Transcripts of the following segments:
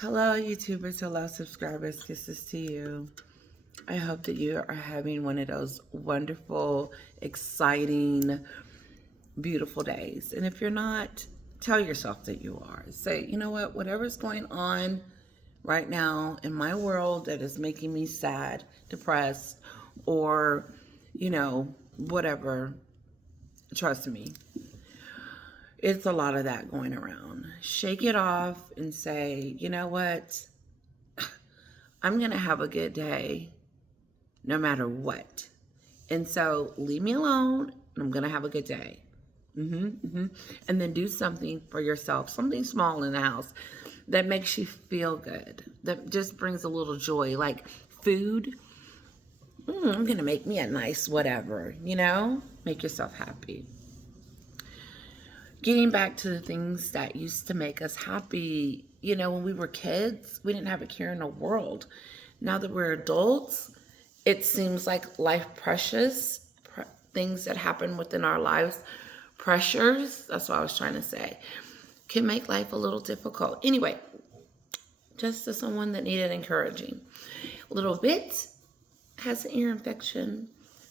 Hello, YouTubers. Hello, subscribers. Kisses to you. I hope that you are having one of those wonderful, exciting, beautiful days. And if you're not, tell yourself that you are. Say, you know what? Whatever's going on right now in my world that is making me sad, depressed, or, whatever, trust me, it's a lot of that going around. Shake it off and say, you know what? I'm going to have a good day no matter what. And so leave me alone and I'm going to have a good day. And then do something for yourself, something small in the house that makes you feel good, that just brings a little joy, like food. I'm going to make me a nice whatever, make yourself happy. Getting back to the things that used to make us happy, when we were kids, we didn't have a care in the world. Now that we're adults, it seems like life pressures, things that happen within our lives, pressures, that's what I was trying to say, can make life a little difficult. Anyway, just as someone that needed encouraging. A little bit has an ear infection.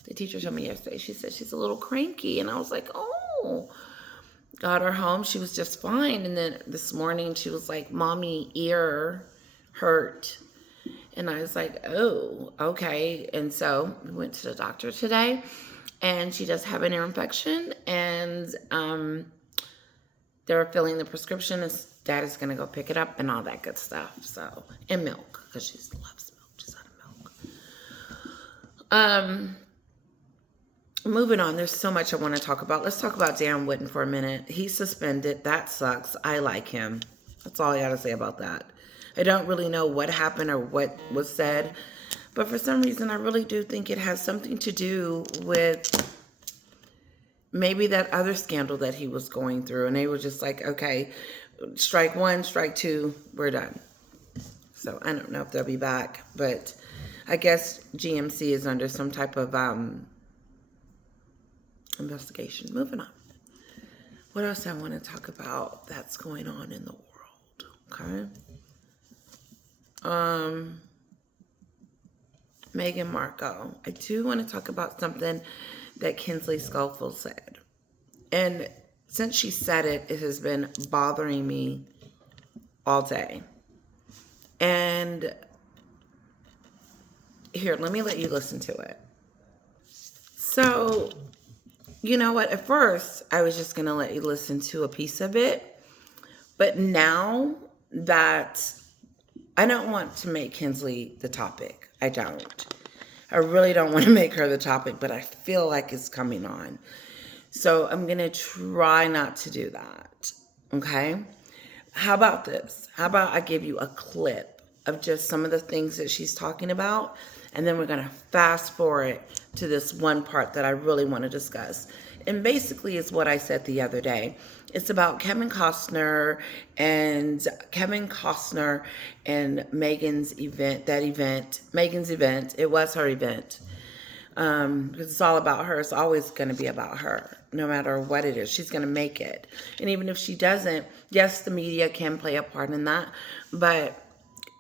The teacher told me yesterday, she said she's a little cranky. And I was like, oh, got her home. She was just fine. And then this morning she was like, mommy, ear hurt. And I was like, oh, okay. And so we went to the doctor today and she does have an ear infection and they're filling the prescription and dad is going to go pick it up and all that good stuff. So, and milk because she loves milk. She's out of milk. Moving on, there's so much I want to talk about. Let's talk about Darren Witten for a minute. He's suspended. That sucks. I like him. That's all I got to say about that. I don't really know what happened or what was said, but for some reason, I really do think it has something to do with maybe that other scandal that he was going through. And they were just like, okay, strike one, strike two, we're done. So I don't know if they'll be back, but I guess GMC is under some type of investigation. Moving on. What else I want to talk about that's going on in the world? Okay. Meghan Markle. I do want to talk about something that Kinsey Schofield said. And since she said it, it has been bothering me all day. And here, let me let you listen to it. So, you know what? At first, I was just going to let you listen to a piece of it. But now that I don't want to make Kinsey the topic. I don't. I really don't want to make her the topic, but I feel like it's coming on. So I'm going to try not to do that. Okay? How about this? How about I give you a clip of just some of the things that she's talking about, and then we're going to fast forward to this one part that I really want to discuss. And basically it's what I said the other day. It's about Kevin Costner and Meghan's event, Meghan's event. It was her event. Because it's all about her. It's always going to be about her, no matter what it is. She's going to make it. And even if she doesn't, yes, the media can play a part in that. But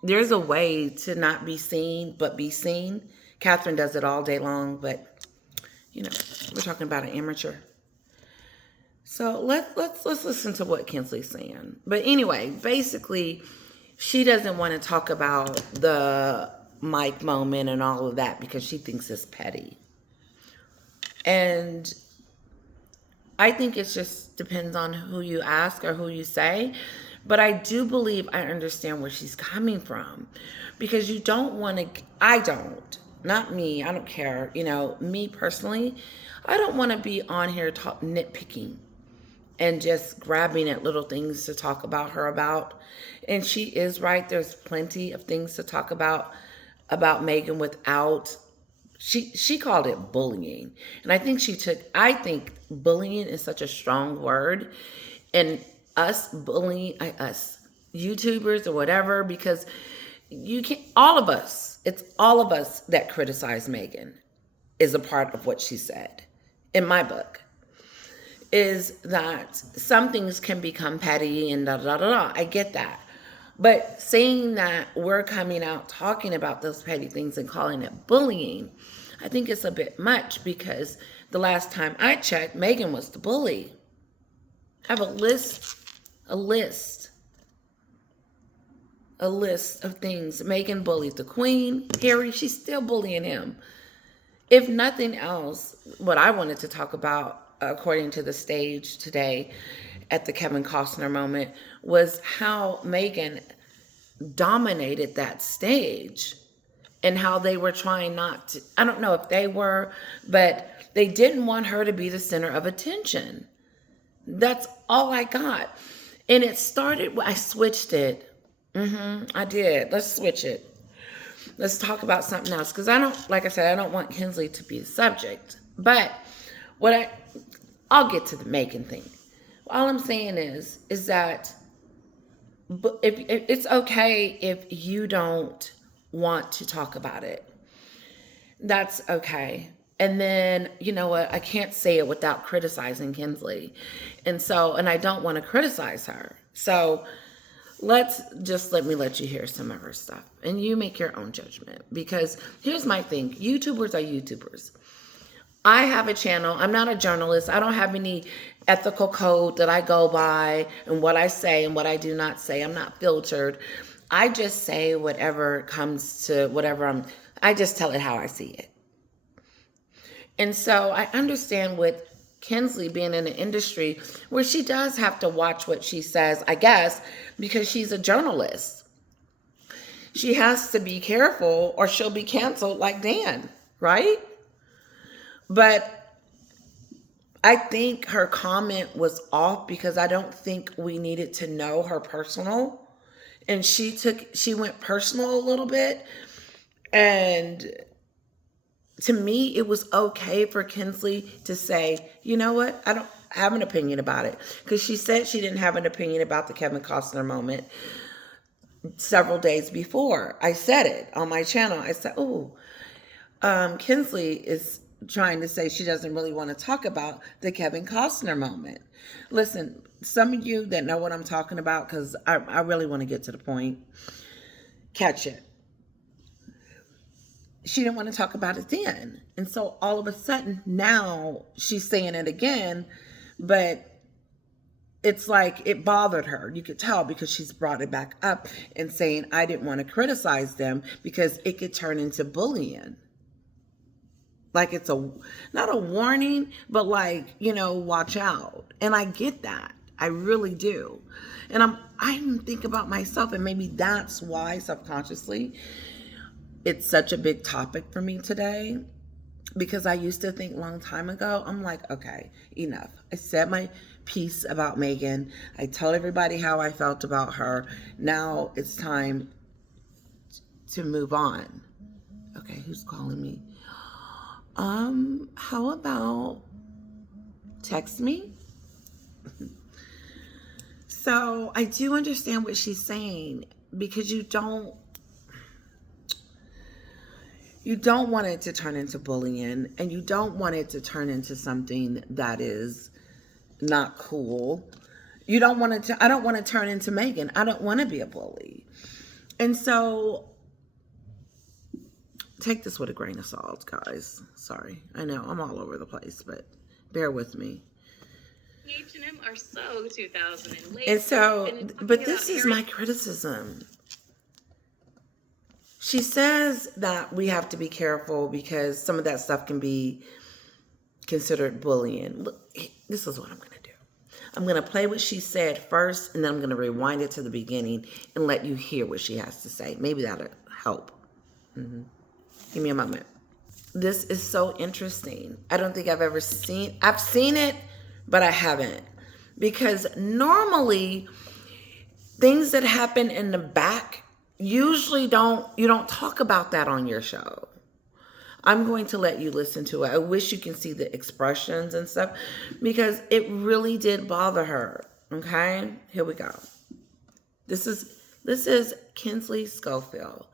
there's a way to not be seen, but be seen. Catherine does it all day long, but, we're talking about an amateur. So let's listen to what Kinsey's saying. But anyway, basically, she doesn't want to talk about the Mike moment and all of that because she thinks it's petty. And I think it just depends on who you ask or who you say. But I do believe I understand where she's coming from. Because you don't want to, I don't, not me, I don't care. Me personally, I don't want to be on here nitpicking and just grabbing at little things to talk about her about. And she is right. There's plenty of things to talk about Meghan without, she called it bullying. And I think bullying is such a strong word. And us YouTubers or whatever, because you can't, it's all of us that criticize Meghan is a part of what she said in my book. Is that some things can become petty and da da da da. I get that. But saying that we're coming out talking about those petty things and calling it bullying, I think it's a bit much because the last time I checked, Meghan was the bully. I have a list of things. Meghan bullied the Queen. Harry, she's still bullying him. If nothing else, what I wanted to talk about, according to the stage today at the Kevin Costner moment, was how Meghan dominated that stage and how they were trying not to, I don't know if they were, but they didn't want her to be the center of attention. That's all I got. And it started, I switched it. I did. Let's switch it. Let's talk about something else. Because like I said, I don't want Kinsey to be the subject. But I'll get to the Meghan thing. All I'm saying is that if it's okay if you don't want to talk about it. That's okay. And then, you know what? I can't say it without criticizing Kinsey. And I don't want to criticize her. So let me let you hear some of her stuff. And you make your own judgment. Because here's my thing. YouTubers are YouTubers. I have a channel. I'm not a journalist. I don't have any ethical code that I go by and what I say and what I do not say. I'm not filtered. I just say whatever comes to whatever I just tell it how I see it. And so I understand with Kinsey being in an industry where she does have to watch what she says, I guess, because she's a journalist. She has to be careful or she'll be canceled like Dan, right? But I think her comment was off because I don't think we needed to know her personal. And she went personal a little bit. And to me, it was okay for Kinsey to say, you know what? I don't have an opinion about it. Because she said she didn't have an opinion about the Kevin Costner moment several days before. I said it on my channel. I said, Kinsey is trying to say she doesn't really want to talk about the Kevin Costner moment. Listen, some of you that know what I'm talking about, because I really want to get to the point, catch it. She didn't want to talk about it then. And so all of a sudden now she's saying it again, but it's like it bothered her. You could tell because she's brought it back up and saying, I didn't want to criticize them because it could turn into bullying. Like it's not a warning, but like, watch out. And I get that. I really do. And I even think about myself, and maybe that's why subconsciously it's such a big topic for me today, because I used to think a long time ago, I'm like, okay, enough. I said my piece about Meghan. I told everybody how I felt about her. Now it's time to move on. Okay, who's calling me? How about text me? So I do understand what she's saying, because you don't want it to turn into bullying, and you don't want it to turn into something that is not cool. I don't want to turn into Meghan. I don't want to be a bully. And so take this with a grain of salt, guys. Sorry. I know I'm all over the place, but bear with me. H&M are so 2000 and late. And so, but this is my criticism. She says that we have to be careful because some of that stuff can be considered bullying. Look, this is what I'm going to do. I'm going to play what she said first, and then I'm going to rewind it to the beginning and let you hear what she has to say. Maybe that'll help. Give me a moment. This is so interesting. I don't think I've seen it, but I haven't. Because normally things that happen in the back, usually you don't talk about that on your show. I'm going to let you listen to it. I wish you can see the expressions and stuff, because it really did bother her. Okay, here we go. This is Kinsey Schofield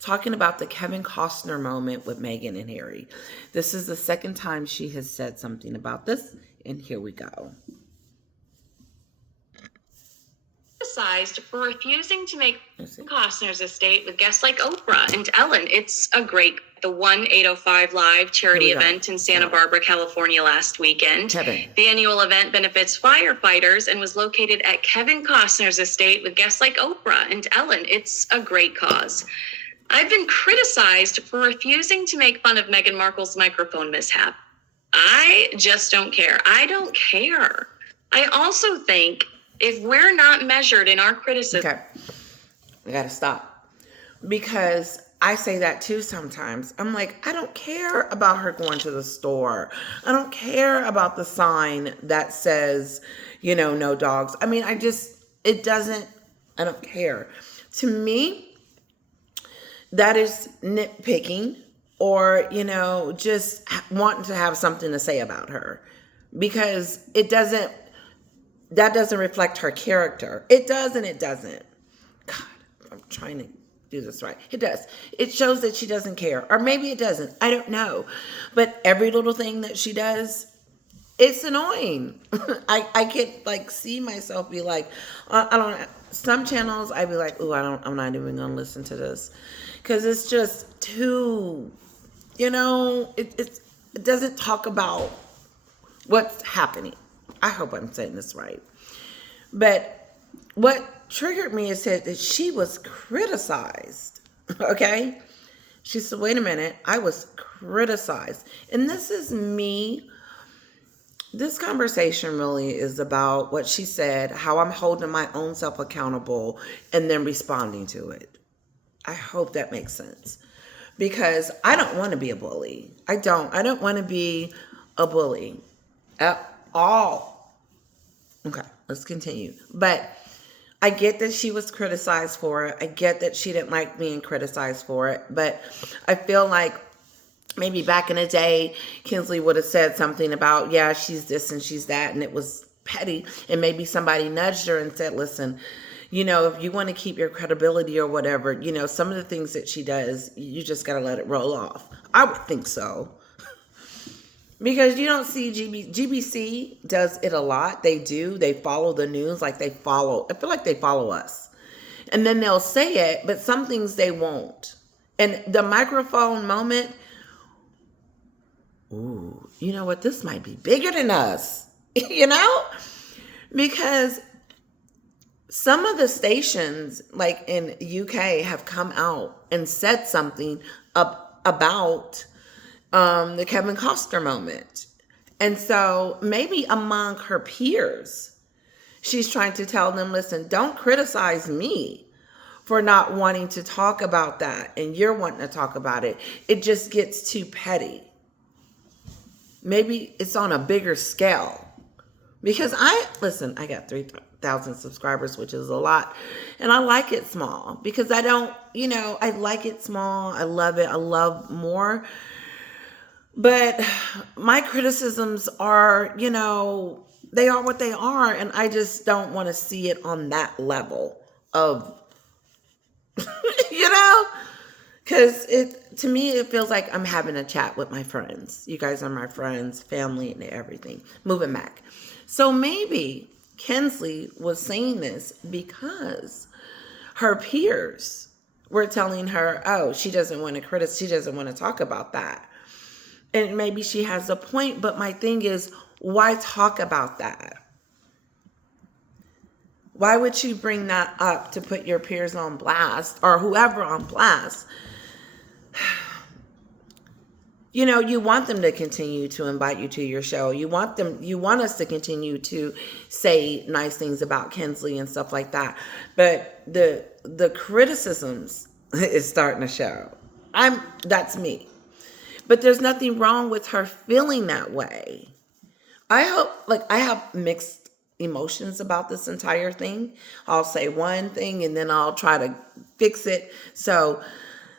talking about the Kevin Costner moment with Meghan and Harry. This is the second time she has said something about this, and here we go. criticized for refusing to make Let's see. Costner's estate with guests like Oprah and Ellen. It's a great, the 1805 Live charity Here we go. event in Santa Barbara, California last weekend. Kevin. The annual event benefits firefighters and was located at Kevin Costner's estate with guests like Oprah and Ellen. It's a great cause. I've been criticized for refusing to make fun of Meghan Markle's microphone mishap. I just don't care. I don't care. I also think if we're not measured in our criticism. Okay. I gotta stop. Because I say that too sometimes. I'm like, I don't care about her going to the store. I don't care about the sign that says, no dogs. I mean, I don't care. To me, that is nitpicking or, just wanting to have something to say about her. Because that doesn't reflect her character. It does and it doesn't. God, I'm trying to do this right. It does. It shows that she doesn't care. Or maybe it doesn't. I don't know. But every little thing that she does, it's annoying. I could see myself be like, I don't know. Some channels I'd be like, I'm not even going to listen to this. Because it's just too, it doesn't talk about what's happening. I hope I'm saying this right. But what triggered me is that she was criticized. Okay? She said, wait a minute, I was criticized. And this is me. This conversation really is about what she said, how I'm holding my own self accountable, and then responding to it. I hope that makes sense. Because I don't want to be a bully. I don't want to be a bully at all. Okay, let's continue. But I get that she was criticized for it. I get that she didn't like being criticized for it. But I feel like maybe back in the day, Kinsey would have said something about, yeah, she's this and she's that. And it was petty. And maybe somebody nudged her and said, listen, if you want to keep your credibility or whatever, some of the things that she does, you just got to let it roll off. I would think so. Because you don't see GBC does it a lot. They do. They follow the news I feel like they follow us. And then they'll say it, but some things they won't. And the microphone moment, ooh, you know what? This might be bigger than us, Because some of the stations, like in UK, have come out and said something about the Kevin Costner moment. And so maybe among her peers, she's trying to tell them, listen, don't criticize me for not wanting to talk about that. And you're wanting to talk about it. It just gets too petty. Maybe it's on a bigger scale. Because I got 3,000 subscribers, which is a lot. And I like it small because I like it small. I love it. I love more. But my criticisms are, they are what they are. And I just don't want to see it on that level of, because to me, it feels like I'm having a chat with my friends. You guys are my friends, family, and everything. Moving back. So maybe Kinsey was saying this because her peers were telling her, oh, she doesn't want to talk about that. And maybe she has a point, but my thing is, why talk about that? Why would you bring that up to put your peers on blast or whoever on blast? You want them to continue to invite you to your show. You want us to continue to say nice things about Kinsey and stuff like that. But the criticisms is starting to show. That's me. But there's nothing wrong with her feeling that way. I have mixed emotions about this entire thing. I'll say one thing and then I'll try to fix it. So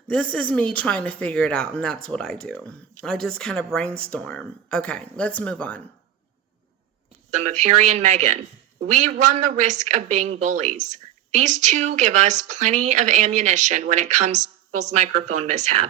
this is me trying to figure it out, and that's what I do. I just kind of brainstorm. Okay, let's move on. Of Harry and Meghan, we run the risk of being bullies. These two give us plenty of ammunition when it comes to microphone mishap.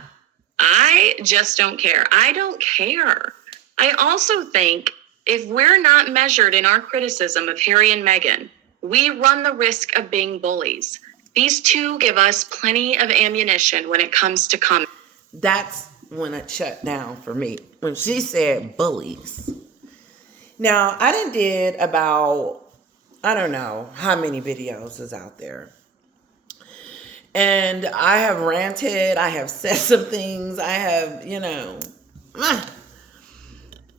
I just don't care. I don't care. I also think if we're not measured in our criticism of Harry and Meghan, We run the risk of being bullies. These two give us plenty of ammunition when it comes to comment. That's when it shut down for me. When she said bullies. Now, I did about, I don't know how many videos is out there. And I have ranted. I have said some things. I have,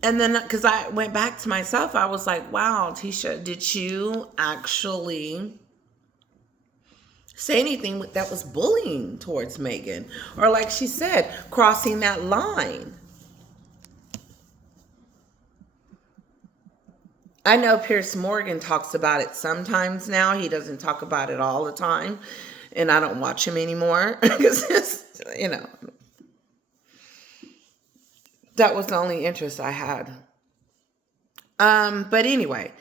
And then, because I went back to myself, I was like, wow, Tisha, did you actually say anything that was bullying towards Meghan? Or like she said, crossing that line? I know Piers Morgan talks about it sometimes now. He doesn't talk about it all the time. And I don't watch him anymore. Because, that was the only interest I had. But anyway,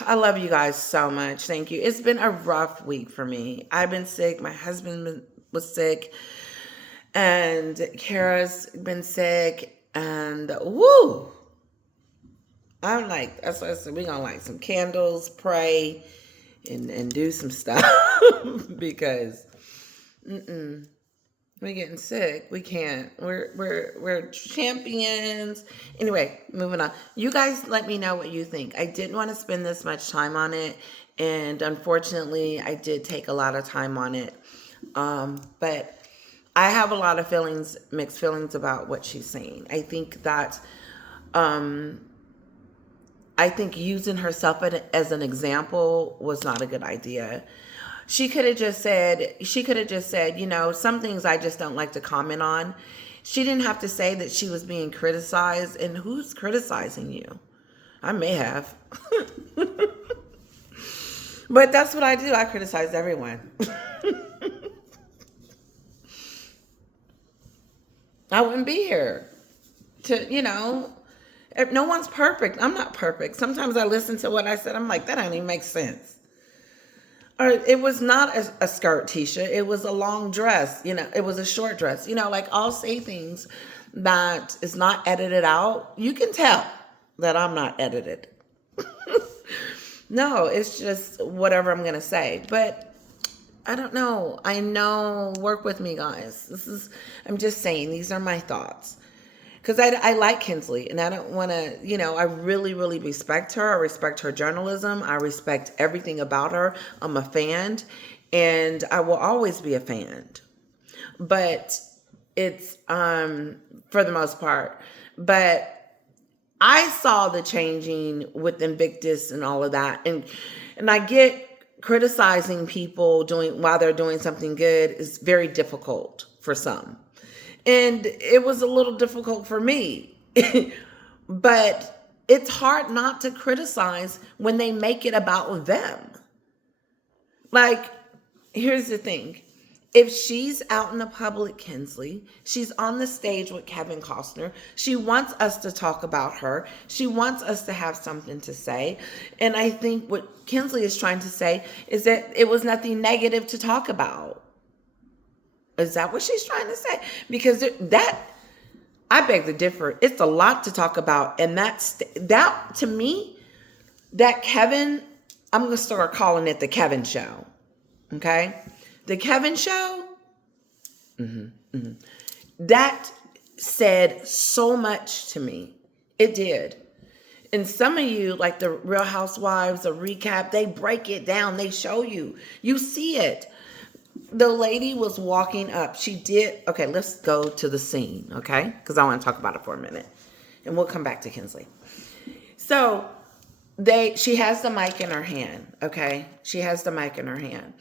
I love you guys so much. Thank you. It's been a rough week for me. I've been sick. My husband was sick. And Kara's been sick. And woo! I'm like, that's what I said. We're going to light some candles, pray, and do some stuff. Because, we're getting sick. We can't. We're champions. Anyway, moving on. You guys let me know what you think. I didn't want to spend this much time on it. And unfortunately, I did take a lot of time on it. But I have a lot of feelings, mixed feelings about what she's saying. I think that, using herself as an example was not a good idea. She could have just said, some things I just don't like to comment on. She didn't have to say that she was being criticized. And who's criticizing you? I may have. But that's what I do. I criticize everyone. I wouldn't be here no one's perfect. I'm not perfect. Sometimes I listen to what I said. I'm like, that don't even make sense. Or it was not a skirt, Tisha. It was a long dress. It was a short dress. Like I'll say things that is not edited out. You can tell that I'm not edited. No, it's just whatever I'm going to say. But I don't know. I know. Work with me, guys. I'm just saying, these are my thoughts. Because I like Kinsey, and I don't want to, I really, really respect her. I respect her journalism. I respect everything about her. I'm a fan, and I will always be a fan. But it's, for the most part. But I saw the changing with Invictus and all of that. And I get criticizing people while they're doing something good is very difficult for some. And it was a little difficult for me. But it's hard not to criticize when they make it about them. Like, here's the thing. If she's out in the public, Kinsey, she's on the stage with Kevin Costner. She wants us to talk about her. She wants us to have something to say. And I think what Kinsey is trying to say is that it was nothing negative to talk about. Is that what she's trying to say? Because I beg to differ. It's a lot to talk about. And that to me, that Kevin, I'm going to start calling it the Kevin show. Okay? The Kevin show, that said so much to me. It did. And some of you, like the Real Housewives, the recap, they break it down. They show you. You see it. The lady was walking up. She did. Okay, let's go to the scene, okay? Because I want to talk about it for a minute. And we'll come back to Kinsey. So she has the mic in her hand, okay? She has the mic in her hand.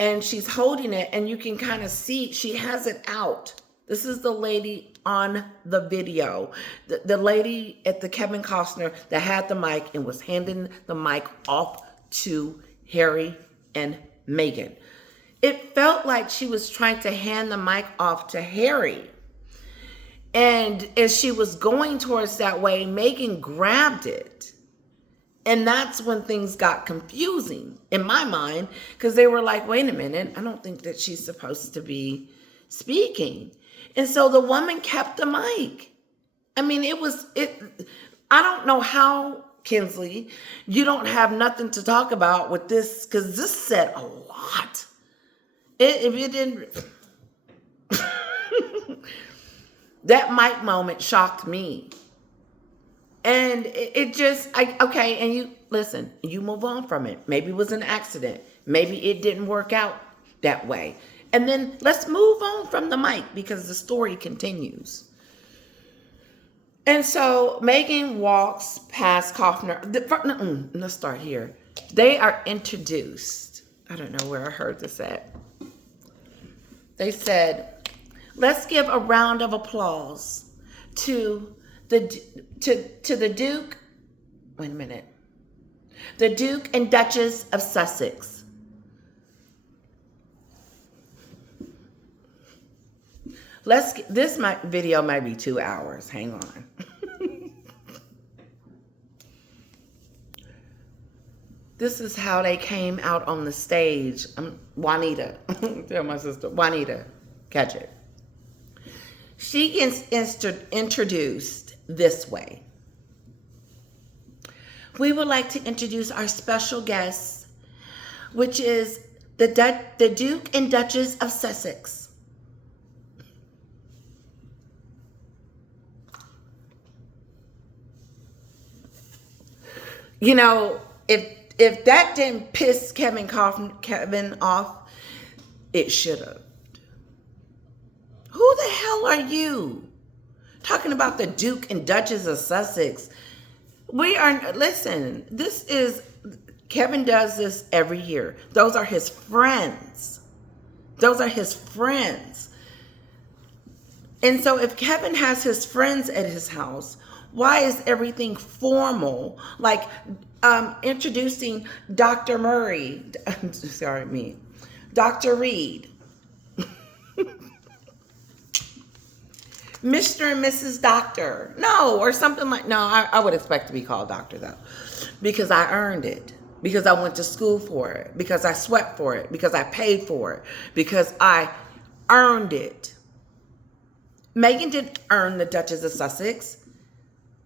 And she's holding it, and you can kind of see she has it out. This is the lady on the video. The lady at the Kevin Costner that had the mic and was handing the mic off to Harry and Meghan. It felt like she was trying to hand the mic off to Harry. And as she was going towards that way, Meghan grabbed it. And that's when things got confusing in my mind, because they were like, wait a minute, I don't think that she's supposed to be speaking. And so the woman kept the mic. I mean, I don't know how Kinsley. You don't have nothing to talk about with this, because this said a lot. If you didn't, that mic moment shocked me. And it just, okay, and you, listen, you move on from it. Maybe it was an accident. Maybe it didn't work out that way. And then let's move on from the mic, because the story continues. And so Meghan walks past Costner. Let's start here. They are introduced. I don't know where I heard this at. They said, let's give a round of applause to the Duke. Wait a minute. The Duke and Duchess of Sussex. This video might be 2 hours. Hang on. This is how they came out on the stage. Juanita. Tell my sister. Juanita. Catch it. She gets introduced this way. We would like to introduce our special guest, which is the Duke and Duchess of Sussex. You know, if that didn't piss Kevin off, it should have. Who the hell are you? Talking about the Duke and Duchess of Sussex. Listen, Kevin does this every year. Those are his friends. And so if Kevin has his friends at his house, why is everything formal? Like introducing Dr. Murray. Dr. Reed. Mr. and Mrs. Doctor. No, or something like, no, I would expect to be called doctor though. Because I earned it. Because I went to school for it. Because I sweat for it. Because I paid for it. Because I earned it. Meghan didn't earn the Duchess of Sussex.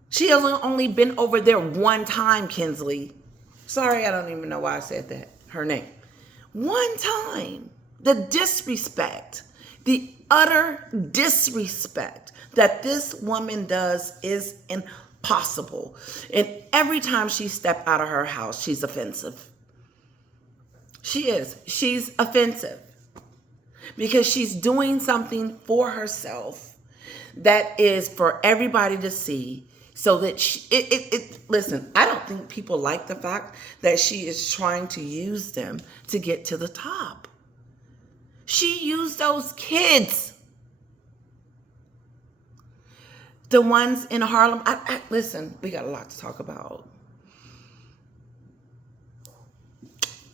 She has only been over there one time, Kinsley. Sorry, I don't even know why I said that. Her name. One time. The disrespect. The utter disrespect that this woman does is impossible. And every time she steps out of her house, she's offensive. She is. She's offensive. Because she's doing something for herself that is for everybody to see. So that listen, I don't think people like the fact that she is trying to use them to get to the top. She used those kids. The ones in Harlem. Listen, we got a lot to talk about.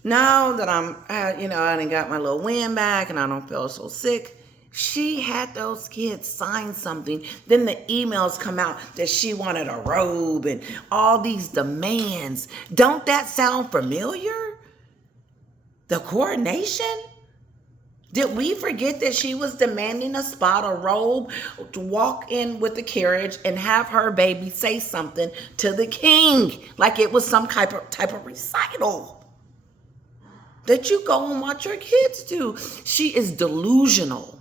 Now that I done got my little wind back and I don't feel so sick, she had those kids sign something. Then the emails come out that she wanted a robe and all these demands. Don't that sound familiar? The coronation? Did we forget that she was demanding a spot, a robe, to walk in with the carriage and have her baby say something to the king? Like it was some type of recital that you go and watch your kids do. She is delusional.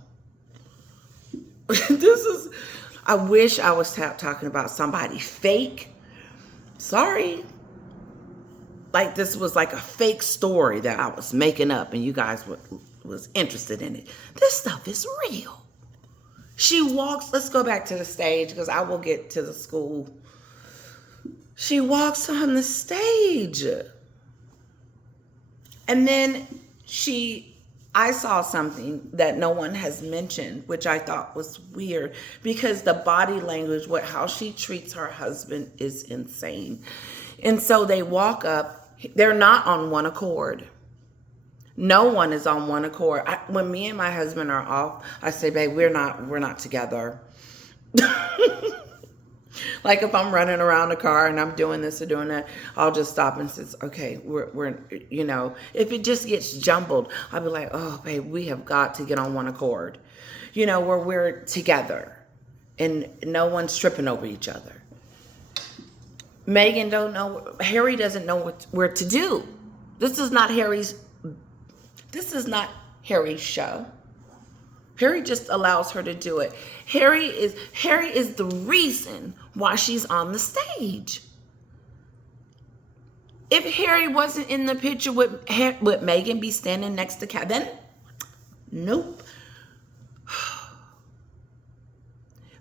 I wish I was talking about somebody fake. Sorry. Like this was like a fake story that I was making up and you guys was interested in it. This stuff is real. She walks, let's go back to the stage because I will get to the school. She walks on the stage. And then I saw something that no one has mentioned, which I thought was weird because the body language, how she treats her husband is insane. And so they walk up, they're not on one accord. No one is on one accord. When me and my husband are off, I say, babe, we're not together. Like if I'm running around the car and I'm doing this or doing that, I'll just stop and say, okay, we're if it just gets jumbled, I'll be like, oh, babe, we have got to get on one accord, where we're together and no one's tripping over each other. Meghan don't know, Harry doesn't know where to do. This is not Harry's show. Harry just allows her to do it. Harry is the reason why she's on the stage. If Harry wasn't in the picture, would Meghan be standing next to Kevin? Nope.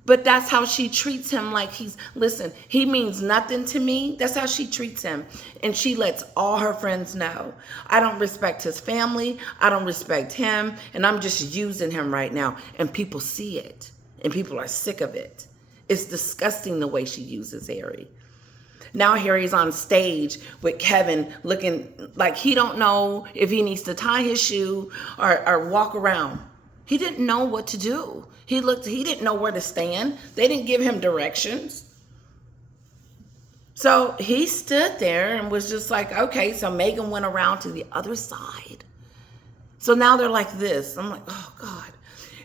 But that's how she treats him, like listen, he means nothing to me. That's how she treats him. And she lets all her friends know. I don't respect his family. I don't respect him. And I'm just using him right now. And people see it. And people are sick of it. It's disgusting the way she uses Harry. Now Harry's on stage with Kevin looking like he don't know if he needs to tie his shoe or walk around. He didn't know what to do. He didn't know where to stand. They didn't give him directions. So he stood there and was just like, okay, so Meghan went around to the other side. So now they're like this. I'm like, oh God.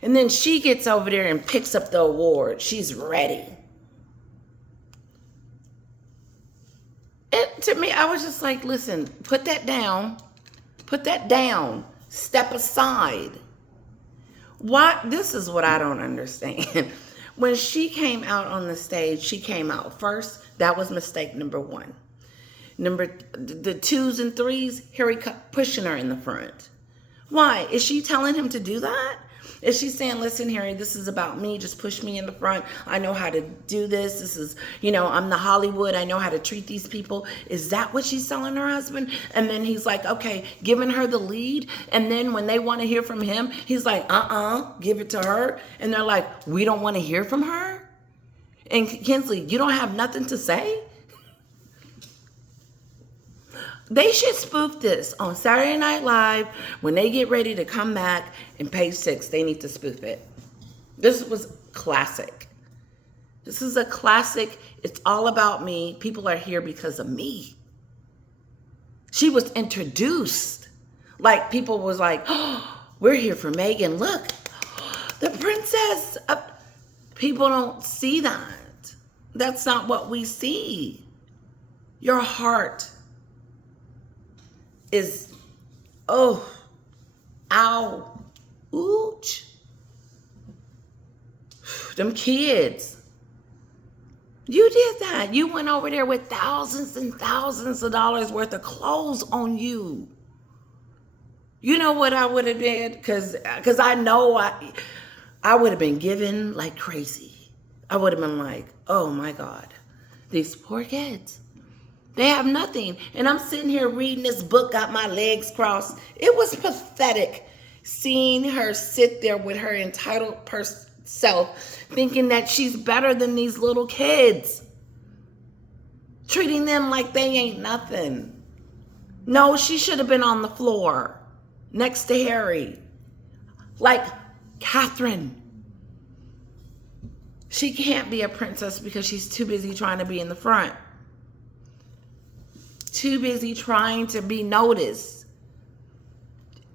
And then she gets over there and picks up the award. She's ready. And to me, I was just like, listen, put that down. Put that down. Step aside. This is what I don't understand. When she came out on the stage, she came out first. That was mistake number one. The 2s and 3s, Harry kept pushing her in the front. Why? Is she telling him to do that? Is she saying, listen, Harry, this is about me. Just push me in the front. I know how to do this. This is, I'm the Hollywood. I know how to treat these people. Is that what she's telling her husband? And then he's like, okay, giving her the lead. And then when they want to hear from him, he's like, give it to her. And they're like, we don't want to hear from her? And Kinsey, you don't have nothing to say? They should spoof this on Saturday Night Live. When they get ready to come back in page 6, they need to spoof it. This was classic. This is a classic. It's all about me. People are here because of me. She was introduced. Like people was like, oh, we're here for Meghan. Look, the princess. People don't see that. That's not what we see. Your heart is, oh, ow, ooch. Them kids. You did that. You went over there with thousands and thousands of dollars worth of clothes on you. You know what I would have did? Because I know I would have been giving like crazy. I would have been like, oh my God, these poor kids. They have nothing. And I'm sitting here reading this book, got my legs crossed. It was pathetic seeing her sit there with her entitled self, thinking that she's better than these little kids. Treating them like they ain't nothing. No, she should have been on the floor next to Harry. Like Catherine. She can't be a princess because she's too busy trying to be in the front. Too busy trying to be noticed.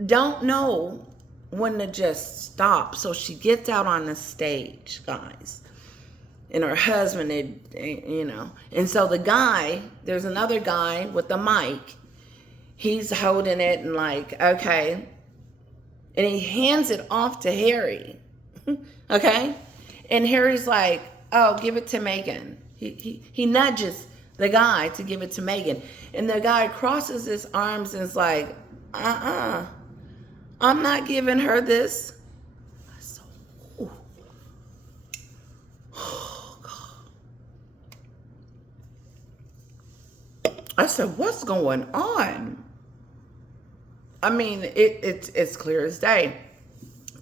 Don't know when to just stop. So she gets out on the stage, guys. And her husband, And so the guy, there's another guy with the mic. He's holding it and like, okay. And he hands it off to Harry. Okay? And Harry's like, oh, give it to Meghan. He nudges the guy to give it to Meghan. And the guy crosses his arms and is like, I'm not giving her this. I said, oh, God. I said, what's going on? I mean, it's clear as day.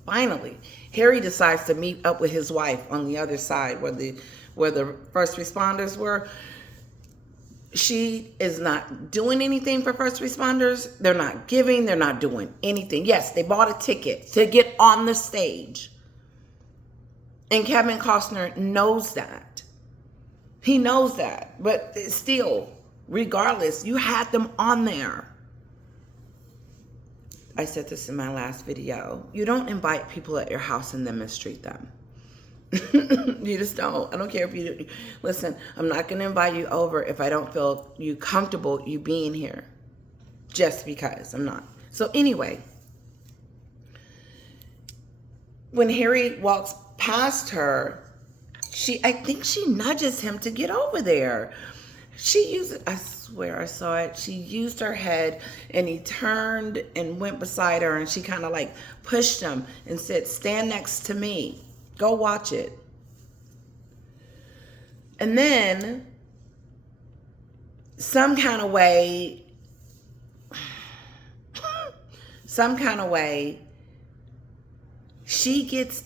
Finally, Harry decides to meet up with his wife on the other side where the first responders were. She is not doing anything for first responders. They're not giving. They're not doing anything. Yes, they bought a ticket to get on the stage. And Kevin Costner knows that. He knows that. But still, regardless, you had them on there. I said this in my last video. You don't invite people at your house and then mistreat them. You just don't. I don't care if you listen. I'm not going to invite you over if I don't feel you comfortable you being here. Just because I'm not. So anyway, when Harry walks past her, I think she nudges him to get over there. I swear I saw it. She used her head and he turned and went beside her and she kind of like pushed him and said, stand next to me. Go watch it. And then some kind of way, she picks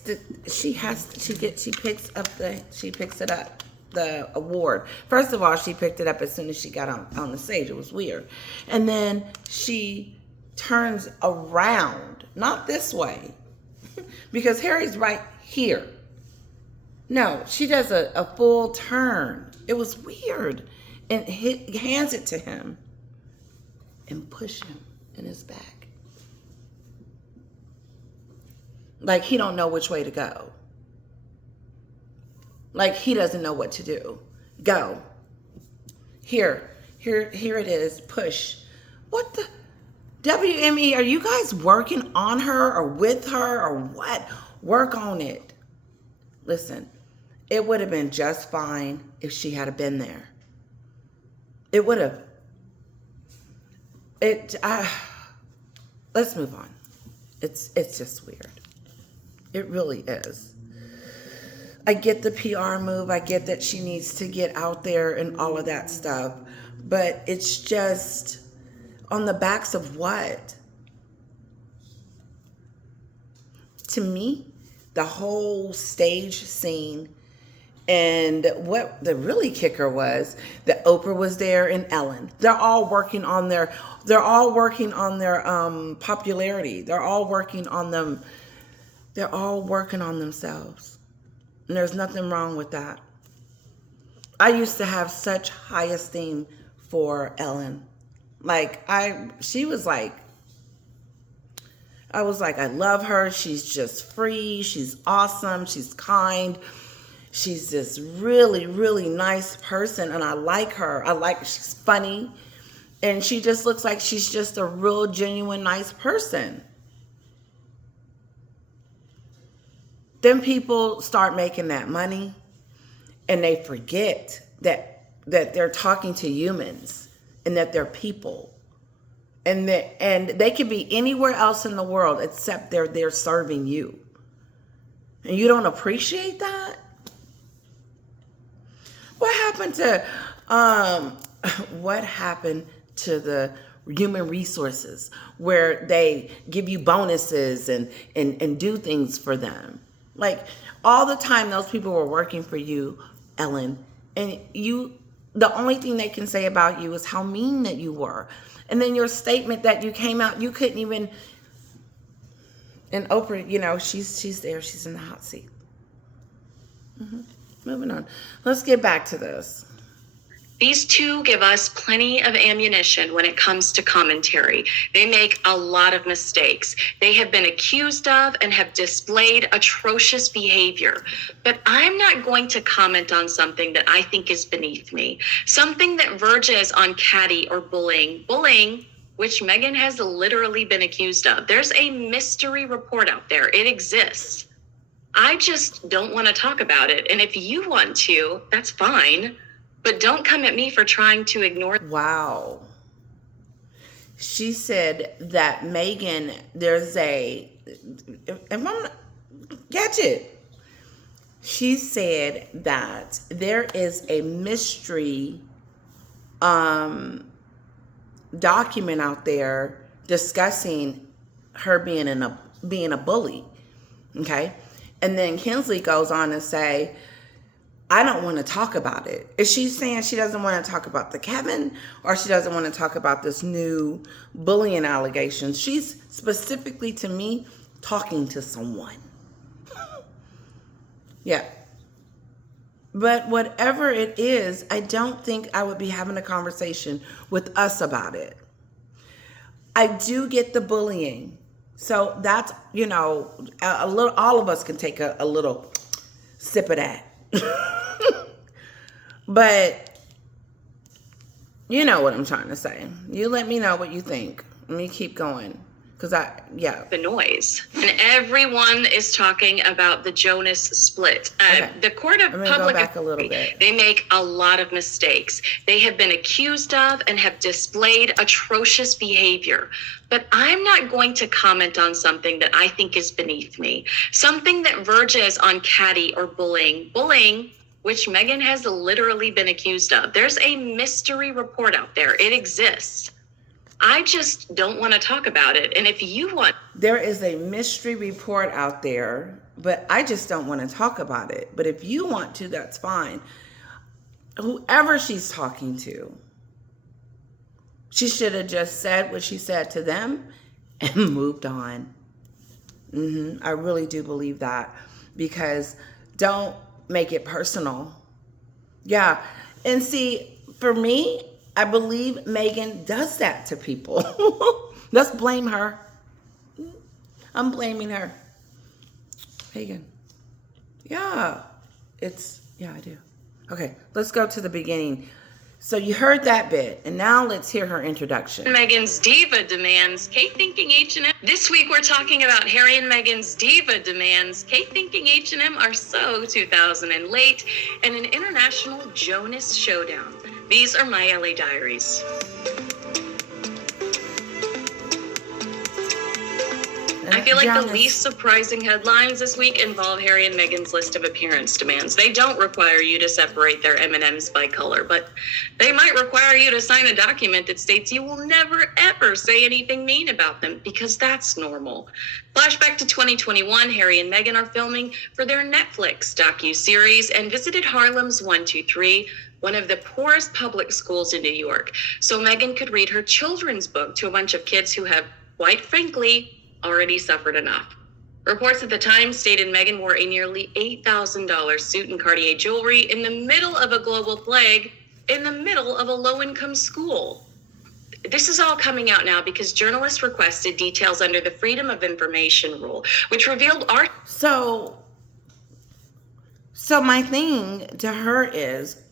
it up, the award. First of all, she picked it up as soon as she got on the stage. It was weird. And then she turns around, not this way, because Harry's right here. No, she does a full turn. It was weird. And hands it to him and push him in his back. Like he don't know which way to go. Like he doesn't know what to do. Go. Here it is. Push. What the? WME, are you guys working on her or with her or what? Work on it. Listen, it would have been just fine if she had been there. It would have. Let's move on. It's just weird. It really is. I get the PR move. I get that she needs to get out there and all of that stuff. But it's just on the backs of what? To me, the whole stage scene, and what the really kicker was that Oprah was there and Ellen. They're all working on their popularity. They're all working on themselves. And there's nothing wrong with that. I used to have such high esteem for Ellen. I was like, I love her. She's just free. She's awesome. She's kind. She's this really, really nice person. And I like her. She's funny. And she just looks like she's just a real, genuine, nice person. Then people start making that money and they forget that they're talking to humans and that they're people. And they could be anywhere else in the world except they're serving you. And you don't appreciate that? What happened to the human resources where they give you bonuses and do things for them? Like all the time those people were working for you, Ellen, and the only thing they can say about you is how mean that you were. And then your statement that you came out, you couldn't even, and Oprah, she's there, she's in the hot seat. Moving on. Let's get back to this. These two give us plenty of ammunition when it comes to commentary. They make a lot of mistakes. They have been accused of and have displayed atrocious behavior. But I'm not going to comment on something that I think is beneath me. Something that verges on catty or bullying. Bullying, which Meghan has literally been accused of. There's a mystery report out there. It exists. I just don't want to talk about it. And if you want to, that's fine. But don't come at me for trying to ignore. Wow. She said that Meghan, catch it. She said that there is a mystery document out there discussing her being a bully. Okay? And then Kinsey goes on to say, I don't want to talk about it. Is she saying she doesn't want to talk about the Kevin, or she doesn't want to talk about this new bullying allegations? She's specifically, to me, talking to someone. Yeah. But whatever it is, I don't think I would be having a conversation with us about it. I do get the bullying. So that's, a little, all of us can take a little sip of that. But you know what I'm trying to say. You let me know what you think. Let me keep going. The noise. And everyone is talking about the Jonas split. Okay. The court of public go back a little bit. They make a lot of mistakes. They have been accused of and have displayed atrocious behavior. But I'm not going to comment on something that I think is beneath me. Something that verges on catty or bullying. Bullying, which Meghan has literally been accused of. There's a mystery report out there. It exists. I just don't want to talk about it. And if you want... There is a mystery report out there, but I just don't want to talk about it. But if you want to, that's fine. Whoever she's talking to, she should have just said what she said to them and moved on. I really do believe that. Because don't make it personal. Yeah. And see, for me, I believe Meghan does that to people. Let's blame her. I'm blaming her. Meghan. Yeah. I do. Okay, let's go to the beginning. So you heard that bit, and now let's hear her introduction. Meghan's diva demands. Kate thinking H&M. This week we're talking about Harry and Meghan's diva demands. Kate thinking H&M are so 2000 and late, and an international Jonas showdown. These are my LA diaries. I feel like the least surprising headlines this week involve Harry and Meghan's list of appearance demands. They don't require you to separate their M&Ms by color, but they might require you to sign a document that states you will never, ever say anything mean about them, because that's normal. Flashback to 2021, Harry and Meghan are filming for their Netflix docu-series and visited Harlem's 123, one of the poorest public schools in New York, so Meghan could read her children's book to a bunch of kids who have, quite frankly, already suffered enough. Reports at the time stated Meghan wore a nearly $8,000 suit and Cartier jewelry in the middle of a global plague, in the middle of a low-income school. This is all coming out now because journalists requested details under the Freedom of Information rule, which revealed our... So my thing to her is,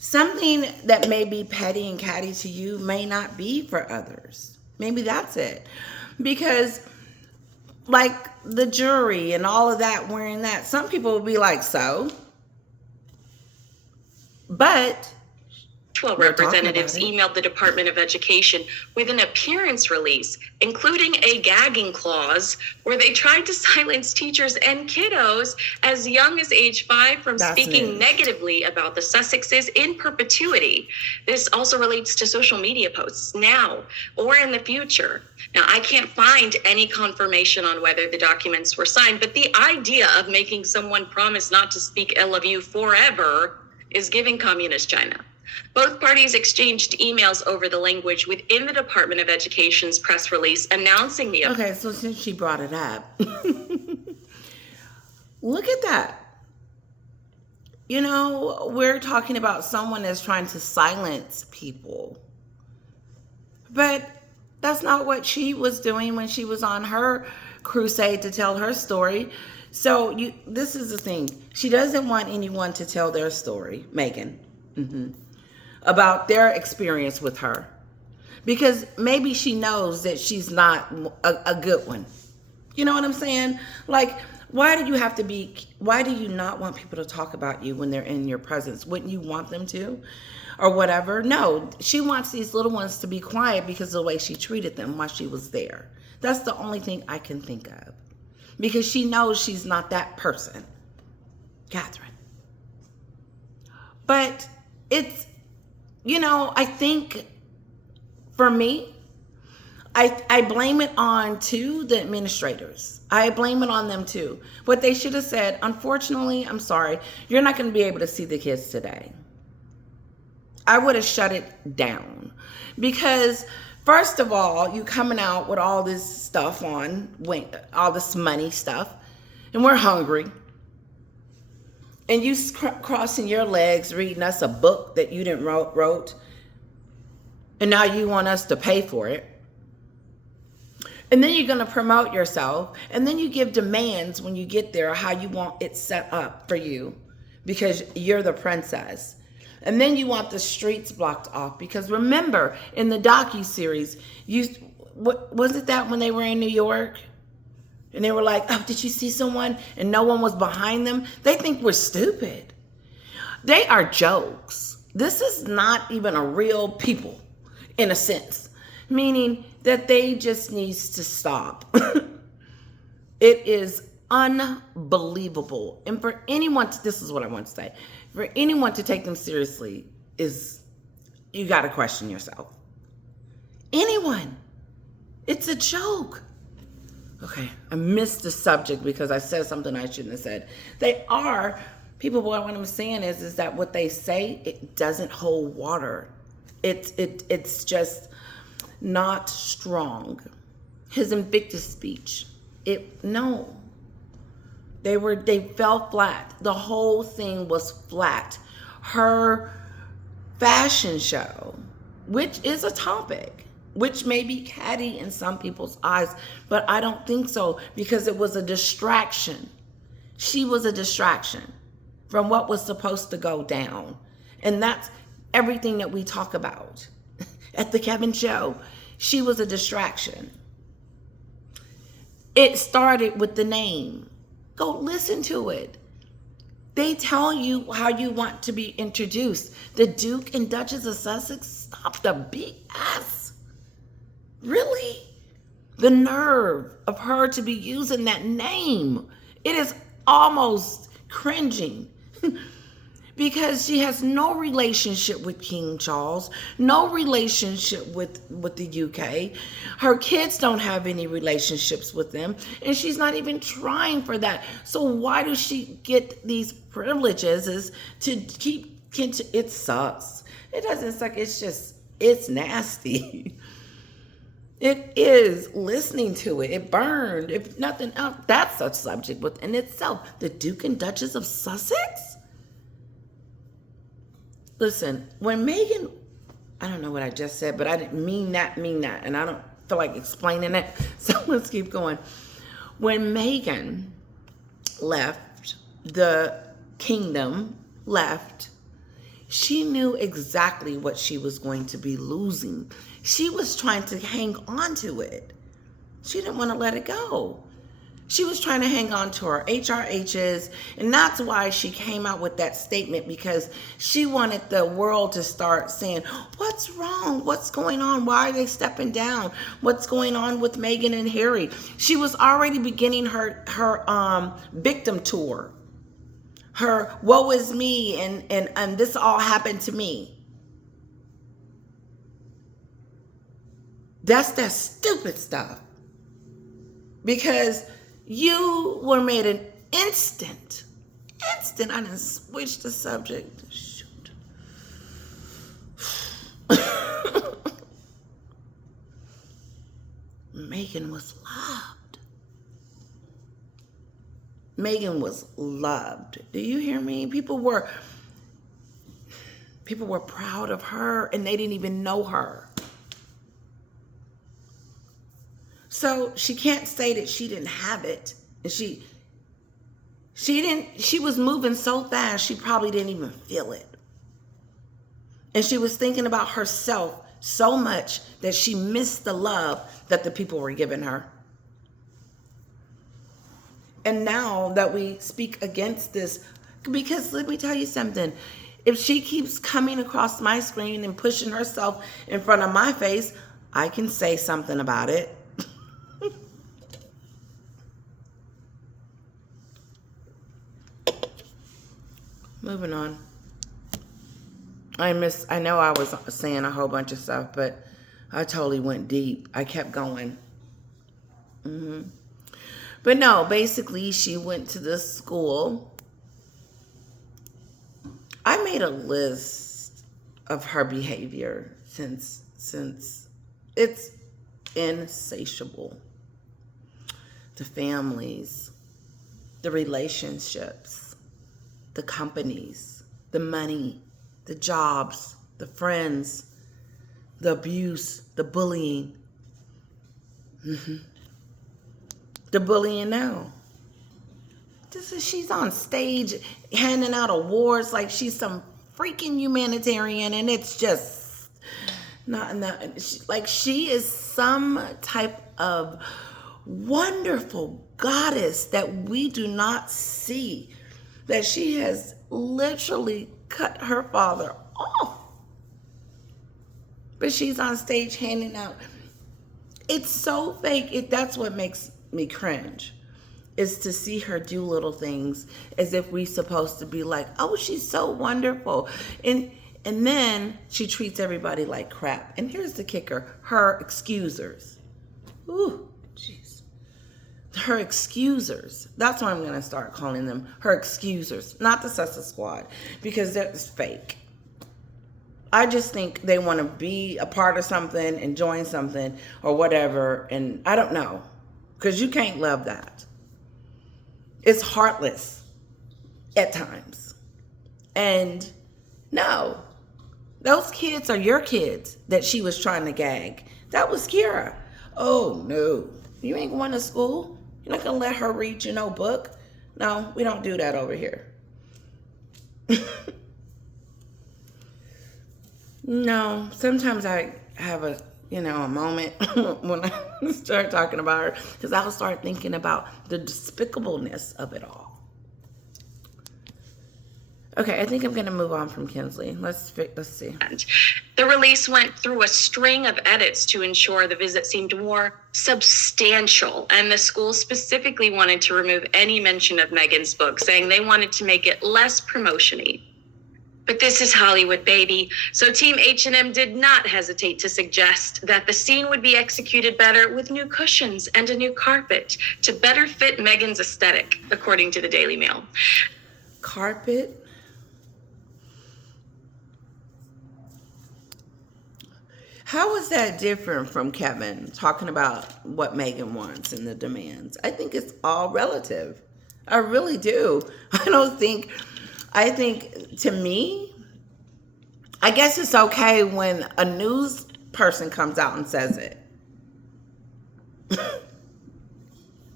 something that may be petty and catty to you may not be for others. Maybe that's it. Because, like, the jury and all of that, wearing that, some people will be like, so? But 12 representatives emailed the Department of Education with an appearance release, including a gagging clause where they tried to silence teachers and kiddos as young as age 5 from speaking negatively about the Sussexes in perpetuity. This also relates to social media posts now or in the future. Now, I can't find any confirmation on whether the documents were signed, but the idea of making someone promise not to speak ill of you forever is giving communist China. Both parties exchanged emails over the language within the Department of Education's press release announcing the... Okay, so since she brought it up, look at that. You know, we're talking about someone that's trying to silence people. But that's not what she was doing when she was on her crusade to tell her story. So this is the thing. She doesn't want anyone to tell their story, Meghan. About their experience with her, because maybe she knows that she's not a good one. You know what I'm saying? Like, why do you not want people to talk about you when they're in your presence? Wouldn't you want them to, or whatever? No, she wants these little ones to be quiet because of the way she treated them while she was there. That's the only thing I can think of, because she knows she's not that person, Catherine. But it's, you know, I think for me, I blame it on too the administrators. I blame it on them too. What they should have said, unfortunately, I'm sorry, you're not going to be able to see the kids today. I would have shut it down. Because first of all, you coming out with all this stuff on, all this money stuff, and we're hungry. And you crossing your legs, reading us a book that you didn't wrote, and now you want us to pay for it. And then you're going to promote yourself. And then you give demands when you get there, how you want it set up for you because you're the princess. And then you want the streets blocked off. Because remember, in the docuseries, was it that when they were in New York? And they were like, oh, did you see someone? And no one was behind them. They think we're stupid. They are jokes. This is not even a real people, in a sense. Meaning that they just needs to stop. It is unbelievable. And for anyone this is what I want to say. For anyone to take them seriously you got to question yourself. Anyone. It's a joke. Okay, I missed the subject because I said something I shouldn't have said. People, what I'm saying is that what they say, it doesn't hold water. It's just not strong. His Invictus speech, they fell flat. The whole thing was flat. Her fashion show, which is a topic, which may be catty in some people's eyes, but I don't think so because it was a distraction. She was a distraction from what was supposed to go down. And that's everything that we talk about at the Kevin show. She was a distraction. It started with the name. Go listen to it. They tell you how you want to be introduced. The Duke and Duchess of Sussex, stop the BS. Really? The nerve of her to be using that name. It is almost cringing because she has no relationship with King Charles, no relationship with the UK. Her kids don't have any relationships with them, and she's not even trying for that. So why does she get these privileges is to keep, it sucks. It doesn't suck, it's nasty. It is listening to it. It burned. If nothing else, that's a subject within itself. The Duke and Duchess of Sussex? Listen, when Meghan, I don't know what I just said, but I didn't mean that, and I don't feel like explaining it, so let's keep going. When Meghan left, the kingdom left, she knew exactly what she was going to be losing. She was trying to hang on to it. She didn't want to let it go. She was trying to hang on to her HRHs, and that's why she came out with that statement, because she wanted the world to start saying, what's wrong? What's going on? Why are they stepping down? What's going on with Meghan and Harry? She was already beginning her victim tour. Her woe is me, and this all happened to me. That's that stupid stuff. Because you were made an instant. I didn't switch the subject. Shoot. Meghan was loved. Meghan was loved. Do you hear me? People were proud of her, and they didn't even know her. So she can't say that she didn't have it. And she was moving so fast, she probably didn't even feel it. And she was thinking about herself so much that she missed the love that the people were giving her. And now that we speak against this, because let me tell you something, if she keeps coming across my screen and pushing herself in front of my face, I can say something about it. Moving on. I know I was saying a whole bunch of stuff, but I totally went deep. I kept going. But no, basically she went to this school. I made a list of her behavior since it's insatiable. The families, the relationships, the companies, the money, the jobs, the friends, the abuse, the bullying. The bullying now. She's on stage handing out awards like she's some freaking humanitarian, and it's just not like she is some type of wonderful goddess that we do not see, that she has literally cut her father off, but she's on stage handing out. It's so fake. That's what makes me cringe, is to see her do little things as if we supposed to be like, oh, she's so wonderful. And then she treats everybody like crap. And here's the kicker, her excusers. Ooh, jeez. Her excusers. That's what I'm going to start calling them. Her excusers, not the Sussex Squad, because that's fake. I just think they want to be a part of something and join something or whatever. And I don't know, because you can't love that. It's heartless at times. And no, those kids are your kids that she was trying to gag. That was Kira. Oh, no. You ain't going to school? You're not going to let her read your notebook? No, we don't do that over here. No, sometimes I have a moment when I start talking about her, because I'll start thinking about the despicableness of it all. Okay, I think I'm going to move on from Kinsey. Let's see. The release went through a string of edits to ensure the visit seemed more substantial, and the school specifically wanted to remove any mention of Meghan's book, saying they wanted to make it less promotion-y. But this is Hollywood, baby. So Team H&M did not hesitate to suggest that the scene would be executed better with new cushions and a new carpet to better fit Meghan's aesthetic, according to the Daily Mail. Carpet? How is that different from Kevin talking about what Meghan wants and the demands? I think it's all relative. I really do. I think to me, I guess it's okay when a news person comes out and says it.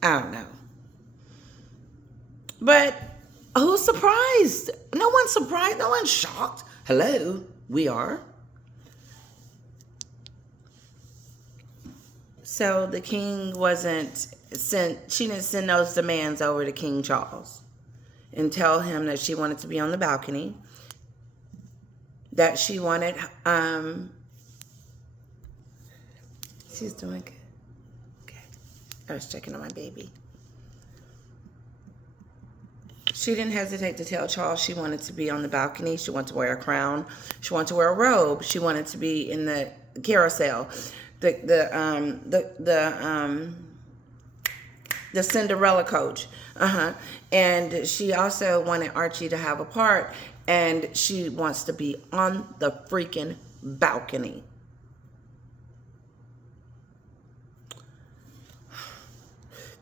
I don't know. But who's surprised? No one's surprised. No one's shocked. Hello, we are. So the king she didn't send those demands over to King Charles and tell him that she wanted to be on the balcony, that she wanted, she's doing good. Okay. I was checking on my baby. She didn't hesitate to tell Charles she wanted to be on the balcony. She wanted to wear a crown. She wanted to wear a robe. She wanted to be in the carousel, the Cinderella coach. And she also wanted Archie to have a part, and she wants to be on the freaking balcony.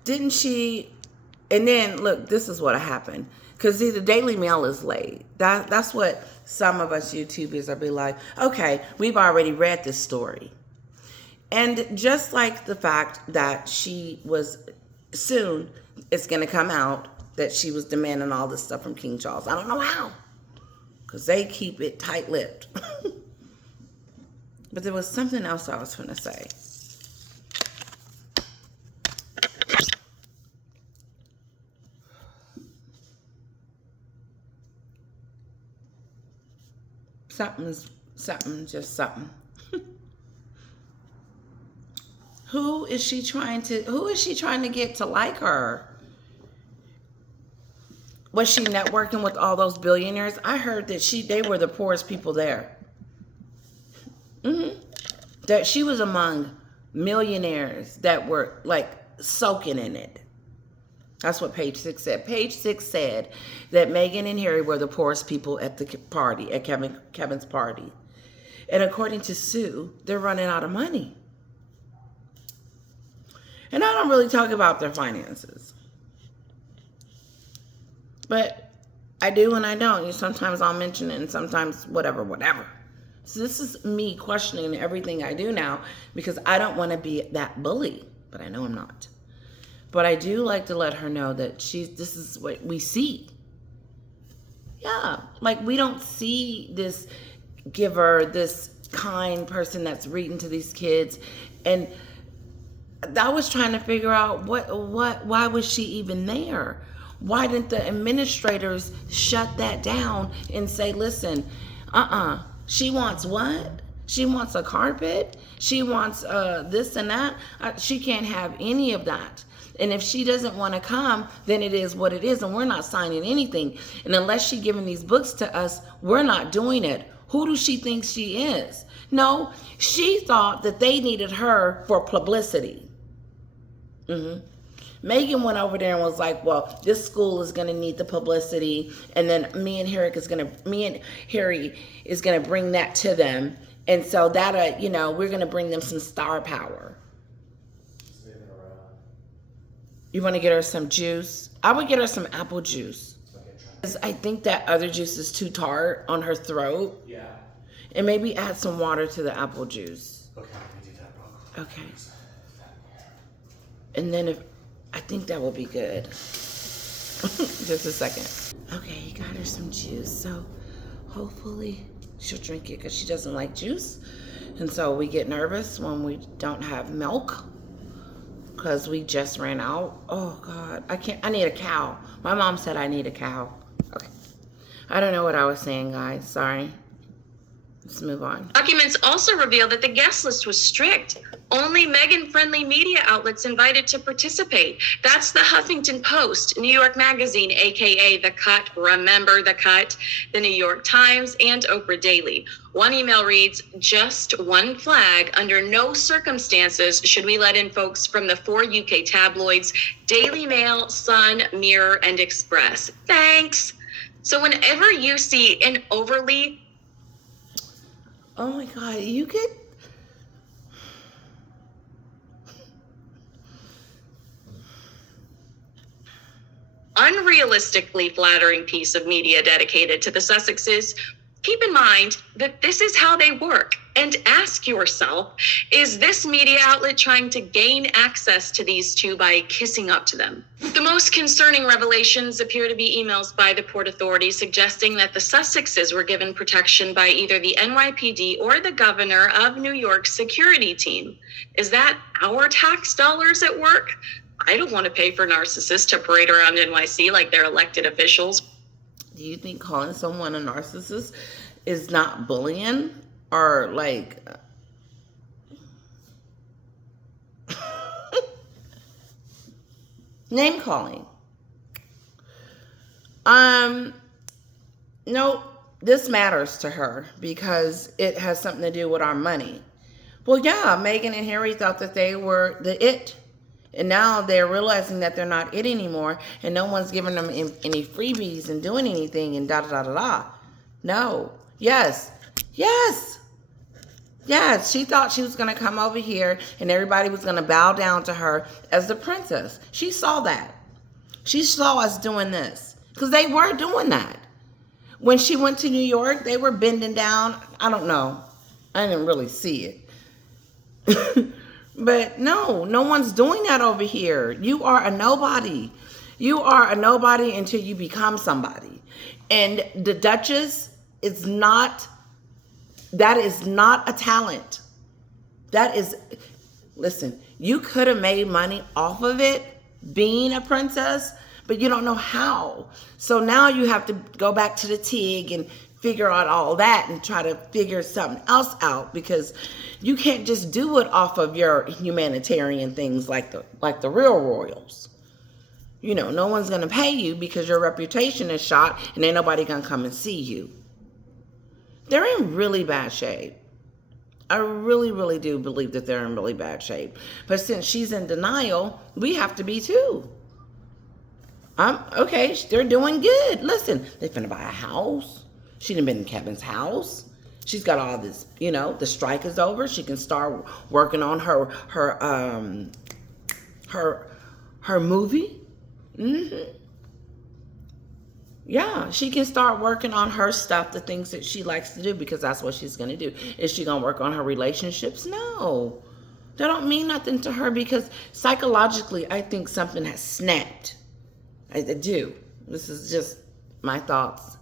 Didn't she? And then look, this is what happened. Because the Daily Mail is late. That's what some of us YouTubers are be like, okay, we've already read this story. And just like the fact that soon it's going to come out that she was demanding all this stuff from King Charles. I don't know how, because they keep it tight-lipped. But there was something else I was going to say. Something. Who is she trying to get to like her? Was she networking with all those billionaires? I heard that they were the poorest people there. That she was among millionaires that were like soaking in it. That's what page 6 said. Page 6 said that Meghan and Harry were the poorest people at the party, at Kevin's party. And according to Sue, they're running out of money. And I don't really talk about their finances. But I do and I don't. Sometimes I'll mention it and sometimes whatever. So this is me questioning everything I do now because I don't want to be that bully. But I know I'm not. But I do like to let her know that this is what we see. Yeah, like we don't see this giver, this kind person that's reading to these kids. And I was trying to figure out why was she even there? Why didn't the administrators shut that down and say, listen, she wants what? She wants a carpet. She wants this and that. She can't have any of that. And if she doesn't want to come, then it is what it is, and we're not signing anything. And unless she's giving these books to us, we're not doing it. Who does she think she is? No, she thought that they needed her for publicity. Meghan went over there and was like, well, this school is going to need the publicity, and then me and Harry is going to bring that to them. And so that, we're going to bring them some star power. You want to get her some juice? I would get her some apple juice. I think that other juice is too tart on her throat. Yeah. And maybe add some water to the apple juice. Okay, let me do that real quick. Okay. And then I think that will be good. Just a second. Okay, you got her some juice. So hopefully she'll drink it because she doesn't like juice. And so we get nervous when we don't have milk because we just ran out. Oh God, I need a cow. My mom said I need a cow. Okay. I don't know what I was saying, guys. Sorry. Let's move on. Documents also reveal that the guest list was strict. Only Meghan-friendly media outlets invited to participate. That's the Huffington Post, New York Magazine, aka The Cut, remember The Cut, the New York Times, and Oprah Daily. One email reads, just one flag. Under no circumstances should we let in folks from the 4 UK tabloids, Daily Mail, Sun, Mirror, and Express. Thanks. So whenever you see an overly Oh my God, you get unrealistically flattering piece of media dedicated to the Sussexes, keep in mind that this is how they work. And ask yourself, is this media outlet trying to gain access to these two by kissing up to them? The most concerning revelations appear to be emails by the Port Authority suggesting that the Sussexes were given protection by either the NYPD or the governor of New York's security team. Is that our tax dollars at work? I don't want to pay for narcissists to parade around NYC like they're elected officials. Do you think calling someone a narcissist is not bullying? Or like name calling? No, this matters to her because it has something to do with our money. Well, yeah, Meghan and Harry thought that they were the it. And now they're realizing that they're not it anymore, and no one's giving them any freebies and doing anything and da-da-da-da-da. No. Yes. She thought she was going to come over here and everybody was going to bow down to her as the princess. She saw that. She saw us doing this because they were doing that. When she went to New York, they were bending down. I don't know. I didn't really see it. But no one's doing that over here. You are a nobody. You are a nobody until you become somebody. And the Duchess is not, that is not a talent. That is, listen, you could have made money off of it being a princess, but you don't know how. So now you have to go back to the TIG and figure out all that and try to figure something else out because you can't just do it off of your humanitarian things like the real royals. You know, no one's going to pay you because your reputation is shot and ain't nobody going to come and see you. They're in really bad shape. I really, really do believe that they're in really bad shape. But since she's in denial, we have to be too. Okay, they're doing good. Listen, they're finna buy a house. She done been in Kevin's house. She's got all this, the strike is over. She can start working on her movie. Yeah, she can start working on her stuff, the things that she likes to do, because that's what she's going to do. Is she going to work on her relationships? No. That don't mean nothing to her because psychologically, I think something has snapped. I do. This is just my thoughts.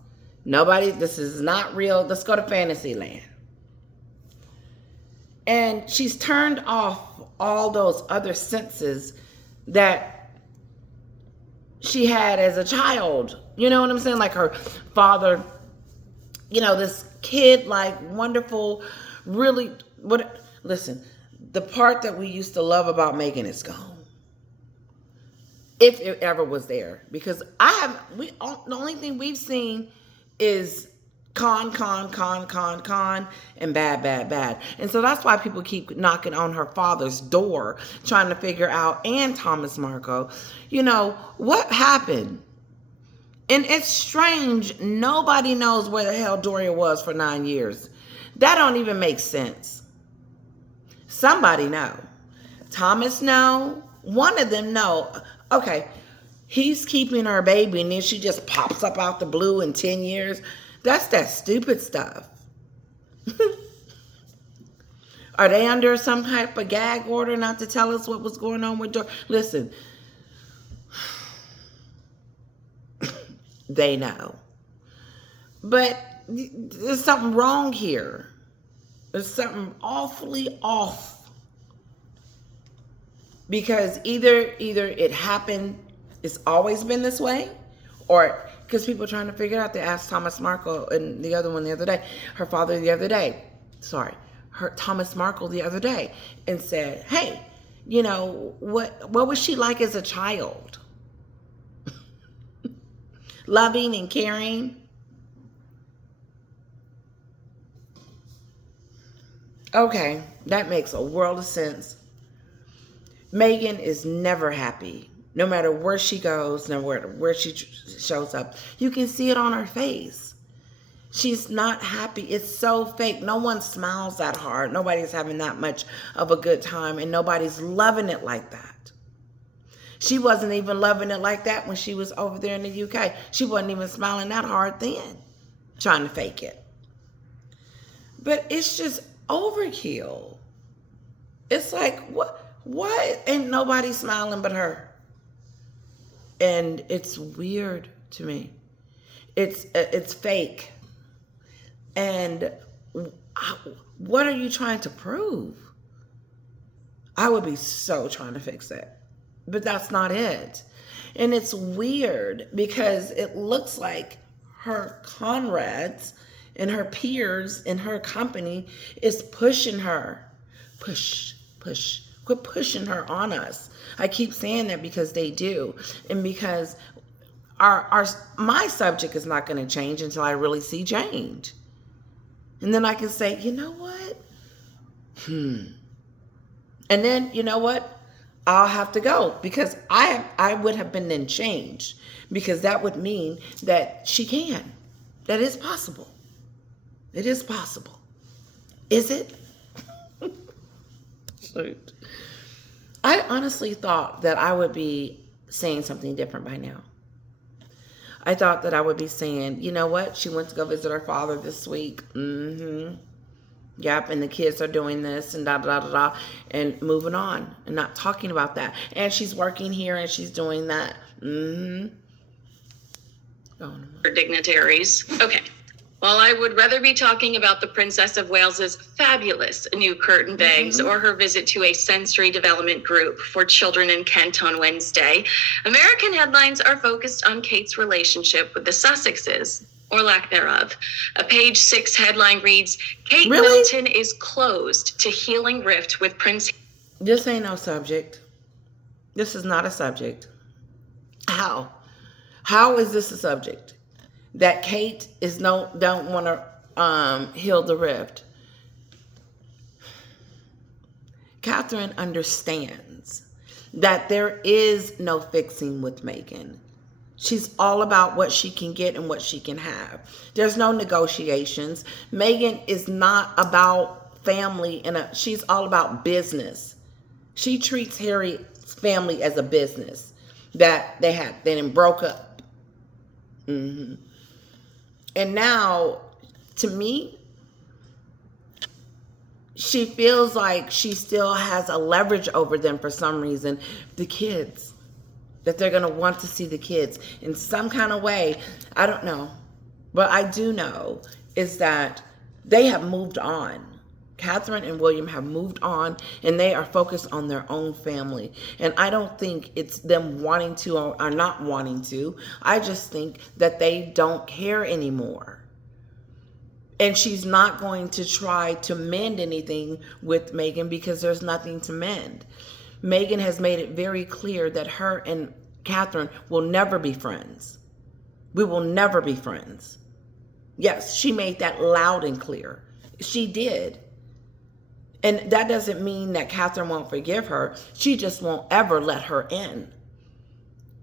This is not real. Let's go to fantasy land. And she's turned off all those other senses that she had as a child. You know what I'm saying? Like her father, this kid, like wonderful, really, listen, the part that we used to love about Meghan is gone. If it ever was there. Because the only thing we've seen is con, and bad. And so that's why people keep knocking on her father's door, trying to figure out, and Thomas Markle, what happened. And it's strange. Nobody knows where the hell Doria was for 9 years. That don't even make sense. Somebody know. Thomas know. One of them know. Okay, he's keeping her baby and then she just pops up out the blue in 10 years. That's that stupid stuff. Are they under some type of gag order not to tell us what was going on with Doria? Listen. They know. But there's something wrong here. There's something awfully off. Because either it happened, it's always been this way, or because people are trying to figure it out. They asked Thomas Markle and the other one the other day, her father the other day, Thomas Markle the other day, and said, hey, what was she like as a child? Loving and caring. Okay, that makes a world of sense. Meghan is never happy. No matter where she goes, no matter where she shows up. You can see it on her face. She's not happy. It's so fake. No one smiles that hard. Nobody's having that much of a good time, and nobody's loving it like that. She wasn't even loving it like that when she was over there in the UK. She wasn't even smiling that hard then, trying to fake it. But it's just overkill. It's like, what? Why ain't nobody smiling but her? And it's weird to me. It's fake. And what are you trying to prove? I would be so trying to fix it. But that's not it. And it's weird because it looks like her comrades and her peers in her company is pushing her. Push. Quit pushing her on us. I keep saying that because they do. And because my subject is not going to change until I really see change. And then I can say, you know what? And then, you know what? I'll have to go because I would have been then changed because that would mean that she can. That is possible. It is possible. Is it? Shoot. I honestly thought that I would be saying something different by now. I thought that I would be saying, you know what? She went to go visit her father this week. Yep, and the kids are doing this and da-da-da-da-da and moving on and not talking about that. And she's working here and she's doing that. For dignitaries. Okay. Well, I would rather be talking about the Princess of Wales's fabulous new curtain bangs or her visit to a sensory development group for children in Kent on Wednesday. American headlines are focused on Kate's relationship with the Sussexes, or lack thereof. A Page 6 headline reads, Kate Middleton is closed to healing rift with Prince. This ain't no subject. This is not a subject. How? How is this a subject? That Kate don't want to heal the rift. Catherine understands that there is no fixing with Meghan. She's all about what she can get and what she can have. There's no negotiations. Meghan is not about family, she's all about business. She treats Harry's family as a business that they then broke up. And now, to me, she feels like she still has a leverage over them for some reason. The kids, that they're going to want to see the kids in some kind of way. I don't know. But I do know is that they have moved on. Catherine and William have moved on, and they are focused on their own family. And I don't think it's them wanting to or not wanting to. I just think that they don't care anymore. And she's not going to try to mend anything with Meghan because there's nothing to mend. Meghan has made it very clear that her and Catherine will never be friends. We will never be friends. Yes, she made that loud and clear. She did. And that doesn't mean that Catherine won't forgive her. She just won't ever let her in.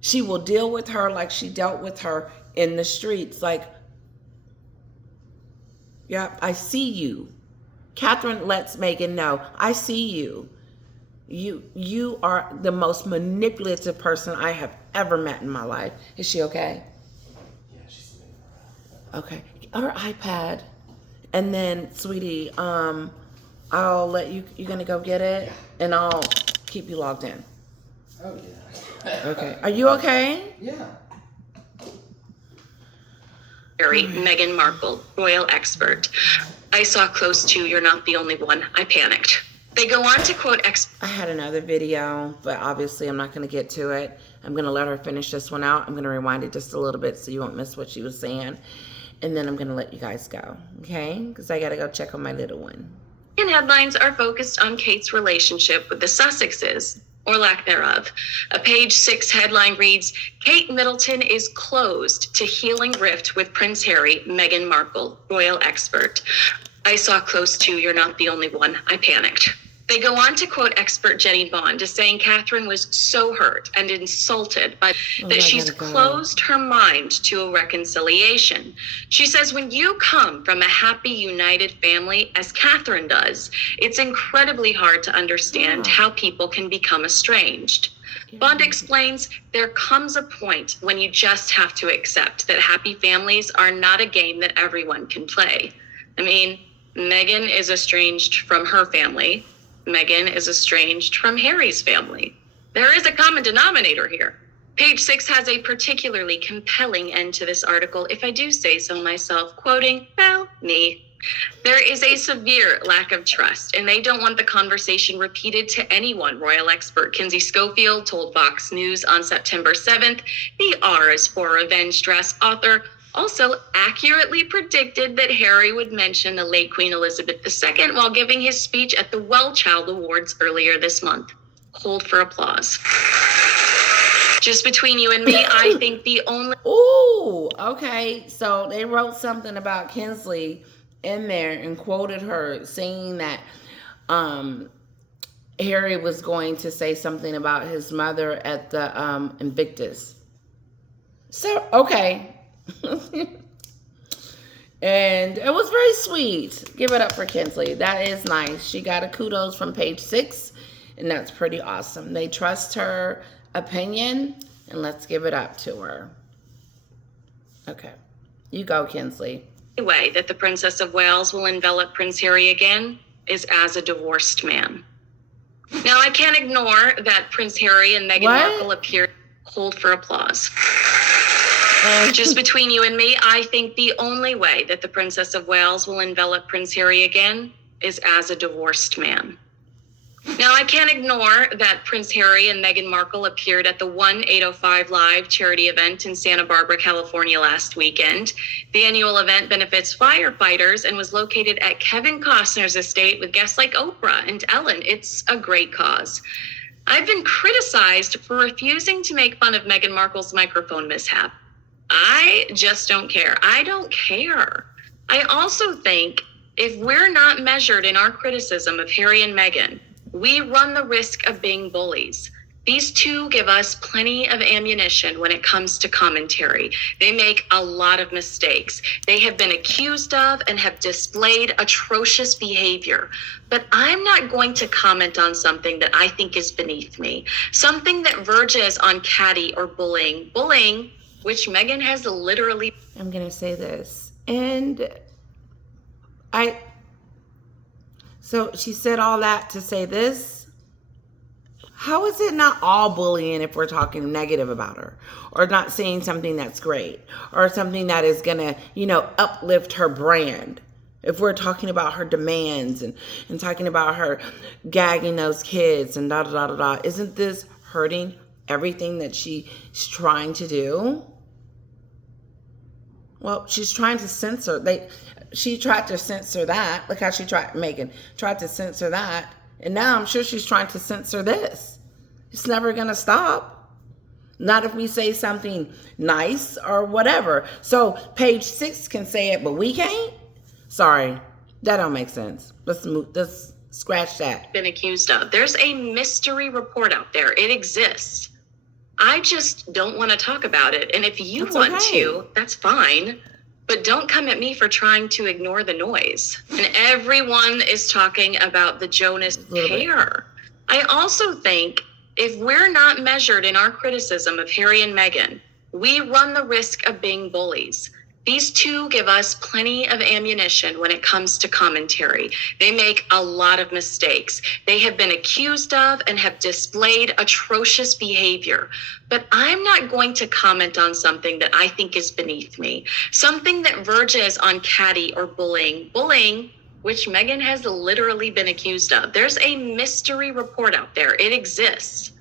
She will deal with her like she dealt with her in the streets. Like, yeah, I see you. Catherine lets Meghan know, I see you. You are the most manipulative person I have ever met in my life. Is she okay? Yeah, she's moving around. Okay. Her iPad. And then, sweetie, I'll let you, you're going to go get it, and I'll keep you logged in. Oh, yeah. Okay. Are you okay? Yeah. Harry, Meghan Markle, royal expert. I saw close to, you're not the only one. I panicked. They go on to quote I had another video, but obviously I'm not going to get to it. I'm going to let her finish this one out. I'm going to rewind it just a little bit so you won't miss what she was saying. And then I'm going to let you guys go, okay? Because I got to go check on my little one. and headlines are focused on Kate's relationship with the Sussexes, or lack thereof. A page 6 headline reads, Kate Middleton is closed to healing rift with Prince Harry, Meghan Markle, royal expert. I saw close to, you're not the only one. I panicked. They go on to quote expert Jenny Bond as saying Catherine was so hurt and insulted by that she's closed her mind to a reconciliation. She says when you come from a happy, united family, as Catherine does, it's incredibly hard to understand how people can become estranged. Bond explains there comes a point when you just have to accept that happy families are not a game that everyone can play. I mean, Meghan is estranged from her family. Meghan is estranged from Harry's family. There is a common denominator here. Page 6 has a particularly compelling end to this article, if I do say so myself, quoting, well, me. There is a severe lack of trust, and they don't want the conversation repeated to anyone, royal expert Kinsey Schofield told Fox News on September 7th. The R is for revenge dress author also accurately predicted that Harry would mention the late Queen Elizabeth II while giving his speech at the Well Child Awards earlier this month. Hold for applause. Just between you and me, I think the only... Ooh, okay. So they wrote something about Kinsey in there and quoted her saying that Harry was going to say something about his mother at the Invictus. So, okay. And it was very sweet. Give it up for Kinsey. That is nice. She got a kudos from page 6, and that's pretty awesome. They trust her opinion, and let's give it up to her. Okay. You go, Kinsey. way that the Princess of Wales will envelop Prince Harry again is as a divorced man. Now, I can't ignore that Prince Harry and Meghan Markle appeared. Hold for applause. Just between you and me, I think the only way that the Princess of Wales will envelop Prince Harry again is as a divorced man. Now, I can't ignore that Prince Harry and Meghan Markle appeared at the 1805 Live charity event in Santa Barbara, California last weekend. The annual event benefits firefighters and was located at Kevin Costner's estate with guests like Oprah and Ellen. It's a great cause. I've been criticized for refusing to make fun of Meghan Markle's microphone mishap. I just don't care. I don't care. I also think if we're not measured in our criticism of Harry and Meghan, we run the risk of being bullies. These two give us plenty of ammunition when it comes to commentary. They make a lot of mistakes. They have been accused of and have displayed atrocious behavior. But I'm not going to comment on something that I think is beneath me. Something that verges on catty or bullying. Bullying, which Meghan has literally... I'm going to say this. And I... So she said all that to say this. How is it not all bullying if we're talking negative about her, or not saying something that's great, or something that is going to, uplift her brand? If we're talking about her demands and talking about her gagging those kids and da da da da da, isn't this hurting everything that she's trying to do? Well, she's trying to censor. She tried to censor that. Look how Meghan tried to censor that. And now I'm sure she's trying to censor this. It's never going to stop. Not if we say something nice or whatever. So page 6 can say it, but we can't? Sorry, that don't make sense. Let's scratch that. Been accused of. There's a mystery report out there. It exists. I just don't want to talk about it. And if you want to, that's fine. But don't come at me for trying to ignore the noise. And everyone is talking about the Jonas pair. I also think if we're not measured in our criticism of Harry and Meghan, we run the risk of being bullies. These two give us plenty of ammunition when it comes to commentary. They make a lot of mistakes. They have been accused of and have displayed atrocious behavior. But I'm not going to comment on something that I think is beneath me. Something that verges on catty or bullying. Bullying, which Meghan has literally been accused of. There's a mystery report out there. It exists.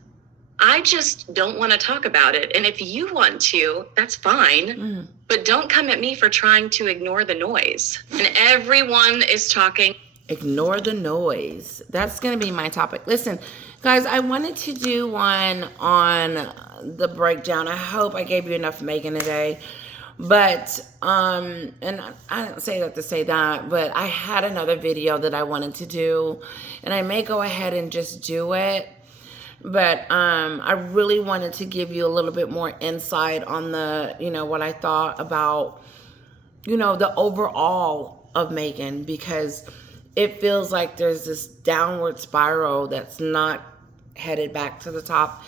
I just don't want to talk about it. And if you want to, that's fine. But don't come at me for trying to ignore the noise. And everyone is talking. Ignore the noise. That's going to be my topic. Listen, guys, I wanted to do one on the breakdown. I hope I gave you enough Meghan today. But, and I didn't say that to say that, but I had another video that I wanted to do. And I may go ahead and just do it. But I really wanted to give you a little bit more insight on the, what I thought about, the overall of Meghan, because it feels like there's this downward spiral that's not headed back to the top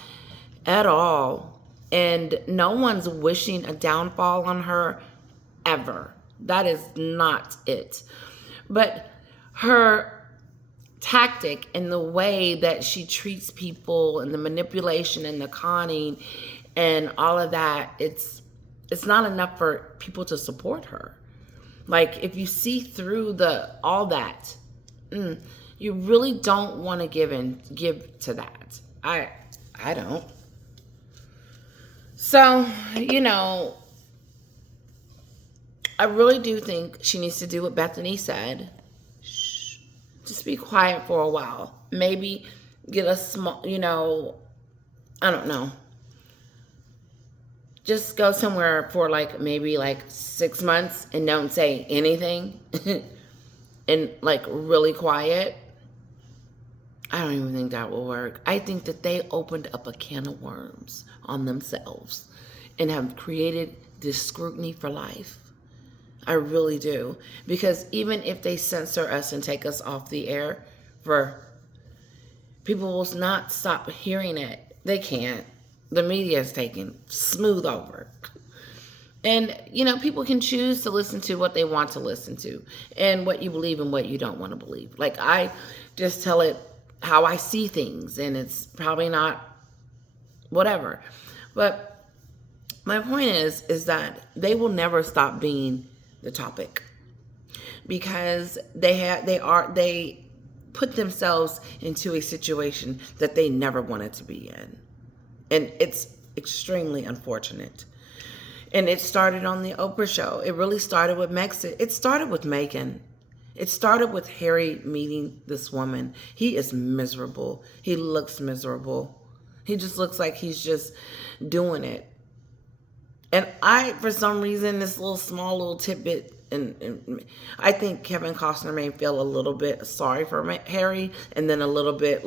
at all. And no one's wishing a downfall on her ever. That is not it. But her tactic and the way that she treats people and the manipulation and the conning and all of that, it's not enough for people to support her. Like, if you see through all that, you really don't want to give to that. I don't. So, I really do think she needs to do what Bethany said. Just be quiet for a while. Maybe get a small, I don't know. Just go somewhere for maybe 6 months and don't say anything. And really quiet. I don't even think that will work. I think that they opened up a can of worms on themselves and have created this scrutiny for life. I really do. Because even if they censor us and take us off the air, people will not stop hearing it. They can't. The media is taking smooth over. And, people can choose to listen to what they want to listen to and what you believe and what you don't want to believe. I just tell it how I see things, and it's probably not whatever. But my point is that they will never stop being the topic, because they put themselves into a situation that they never wanted to be in, and it's extremely unfortunate. And it started on the Oprah show. It really started with Meghan. It started with Meghan. It started with Harry meeting this woman. He is miserable. He looks miserable. He just looks like he's just doing it. And for some reason, this small little tidbit, and I think Kevin Costner may feel a little bit sorry for Harry, and then a little bit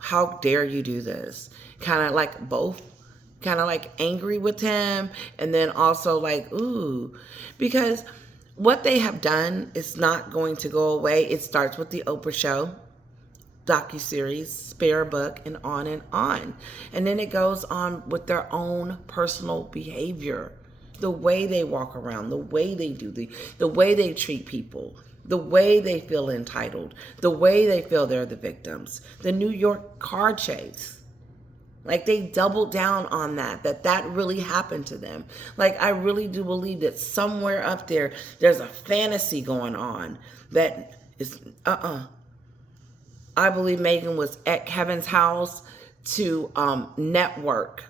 how dare you do this? Kind of both. Kind of angry with him, and then also ooh. Because what they have done is not going to go away. It starts with the Oprah show, docuseries, Spare Book, and on and on. And then it goes on with their own personal behavior. The way they walk around, the way they do, the way they treat people. The way they feel entitled, the way they feel they're the victims, the New York car chase. Like they doubled down on that really happened to them. Like I really do believe that somewhere up there's a fantasy going on that is, I believe Meghan was at Kevin's house to network.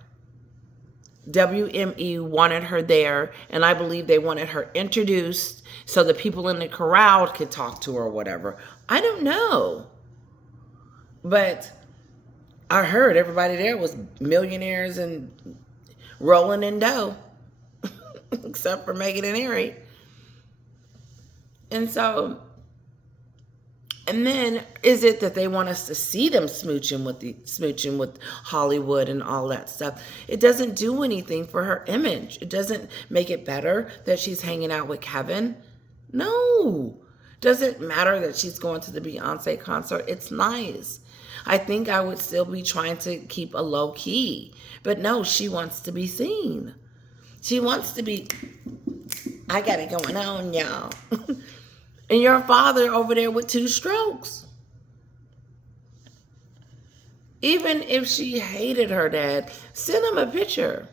WME wanted her there, and I believe they wanted her introduced so the people in the crowd could talk to her or whatever. I don't know. But I heard everybody there was millionaires and rolling in dough, except for Meghan and Harry. And so, and then is it that they want us to see them smooching with Hollywood and all that stuff? It doesn't do anything for her image. It doesn't make it better that she's hanging out with Kevin. No. Doesn't matter that she's going to the Beyonce concert. It's nice. I think I would still be trying to keep a low key. But no, she wants to be seen. She wants to be, I got it going on, y'all. And your father over there with 2 strokes. Even if she hated her dad, send him a picture.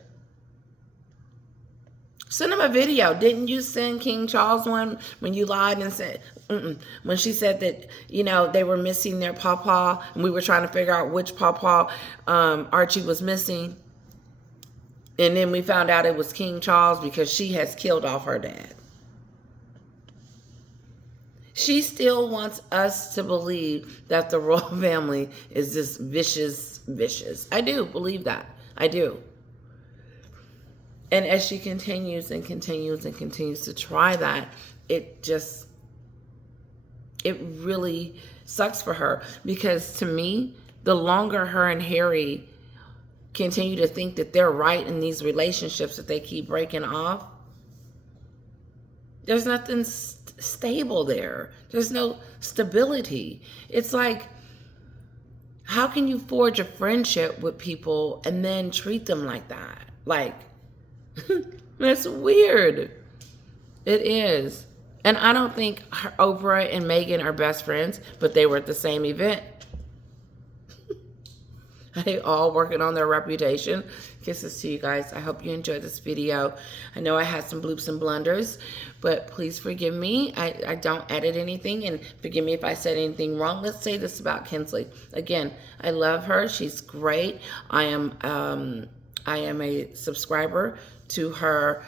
Send him a video. Didn't you send King Charles one when you lied and said, when she said that, you know, they were missing their pawpaw and we were trying to figure out which pawpaw Archie was missing. And then we found out it was King Charles because she has killed off her dad. She still wants us to believe that the royal family is just vicious. I do believe that. I do. And as she continues to try that, it really sucks for her. Because to me, the longer her and Harry continue to think that they're right in these relationships that they keep breaking off, there's nothing stable there. There's no stability. It's like, how can you forge a friendship with people and then treat them like that? Like, that's weird. It is. And I don't think Oprah and Meghan are best friends, but they were at the same event. They all working on their reputation. Kisses to you guys. I hope you enjoyed this video. I know I had some bloops and blunders, but please forgive me. I don't edit anything, and forgive me if I said anything wrong. Let's say this about Kinsey. Again, I love her. She's great. I am a subscriber to her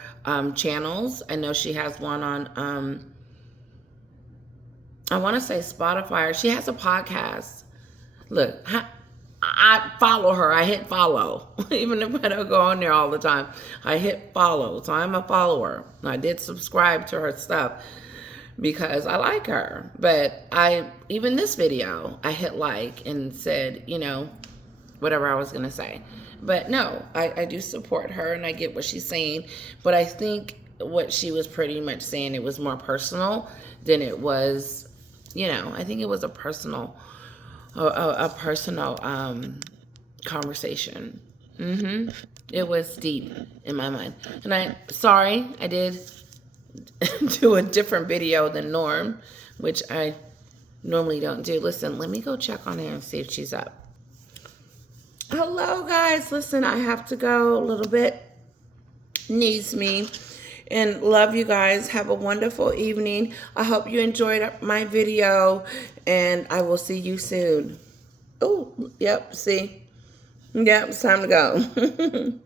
channels. I know she has one on, I want to say Spotify, or she has a podcast. Look, I follow her. I hit follow. Even if I don't go on there all the time, I hit follow. So I'm a follower. I did subscribe to her stuff because I like her. But even this video, I hit like and said, you know, whatever I was going to say. But no, I do support her and I get what she's saying. But I think what she was pretty much saying, it was more personal than it was, you know, I think it was a personal conversation. It was deep in my mind. And I did do a different video than norm, which I normally don't do. Listen, let me go check on her and see if she's up. Hello guys, listen, I have to go a little bit. Needs me. And love you guys. Have a wonderful evening. I hope you enjoyed my video. And I will see you soon. Oh, yep, see? Yep, it's time to go.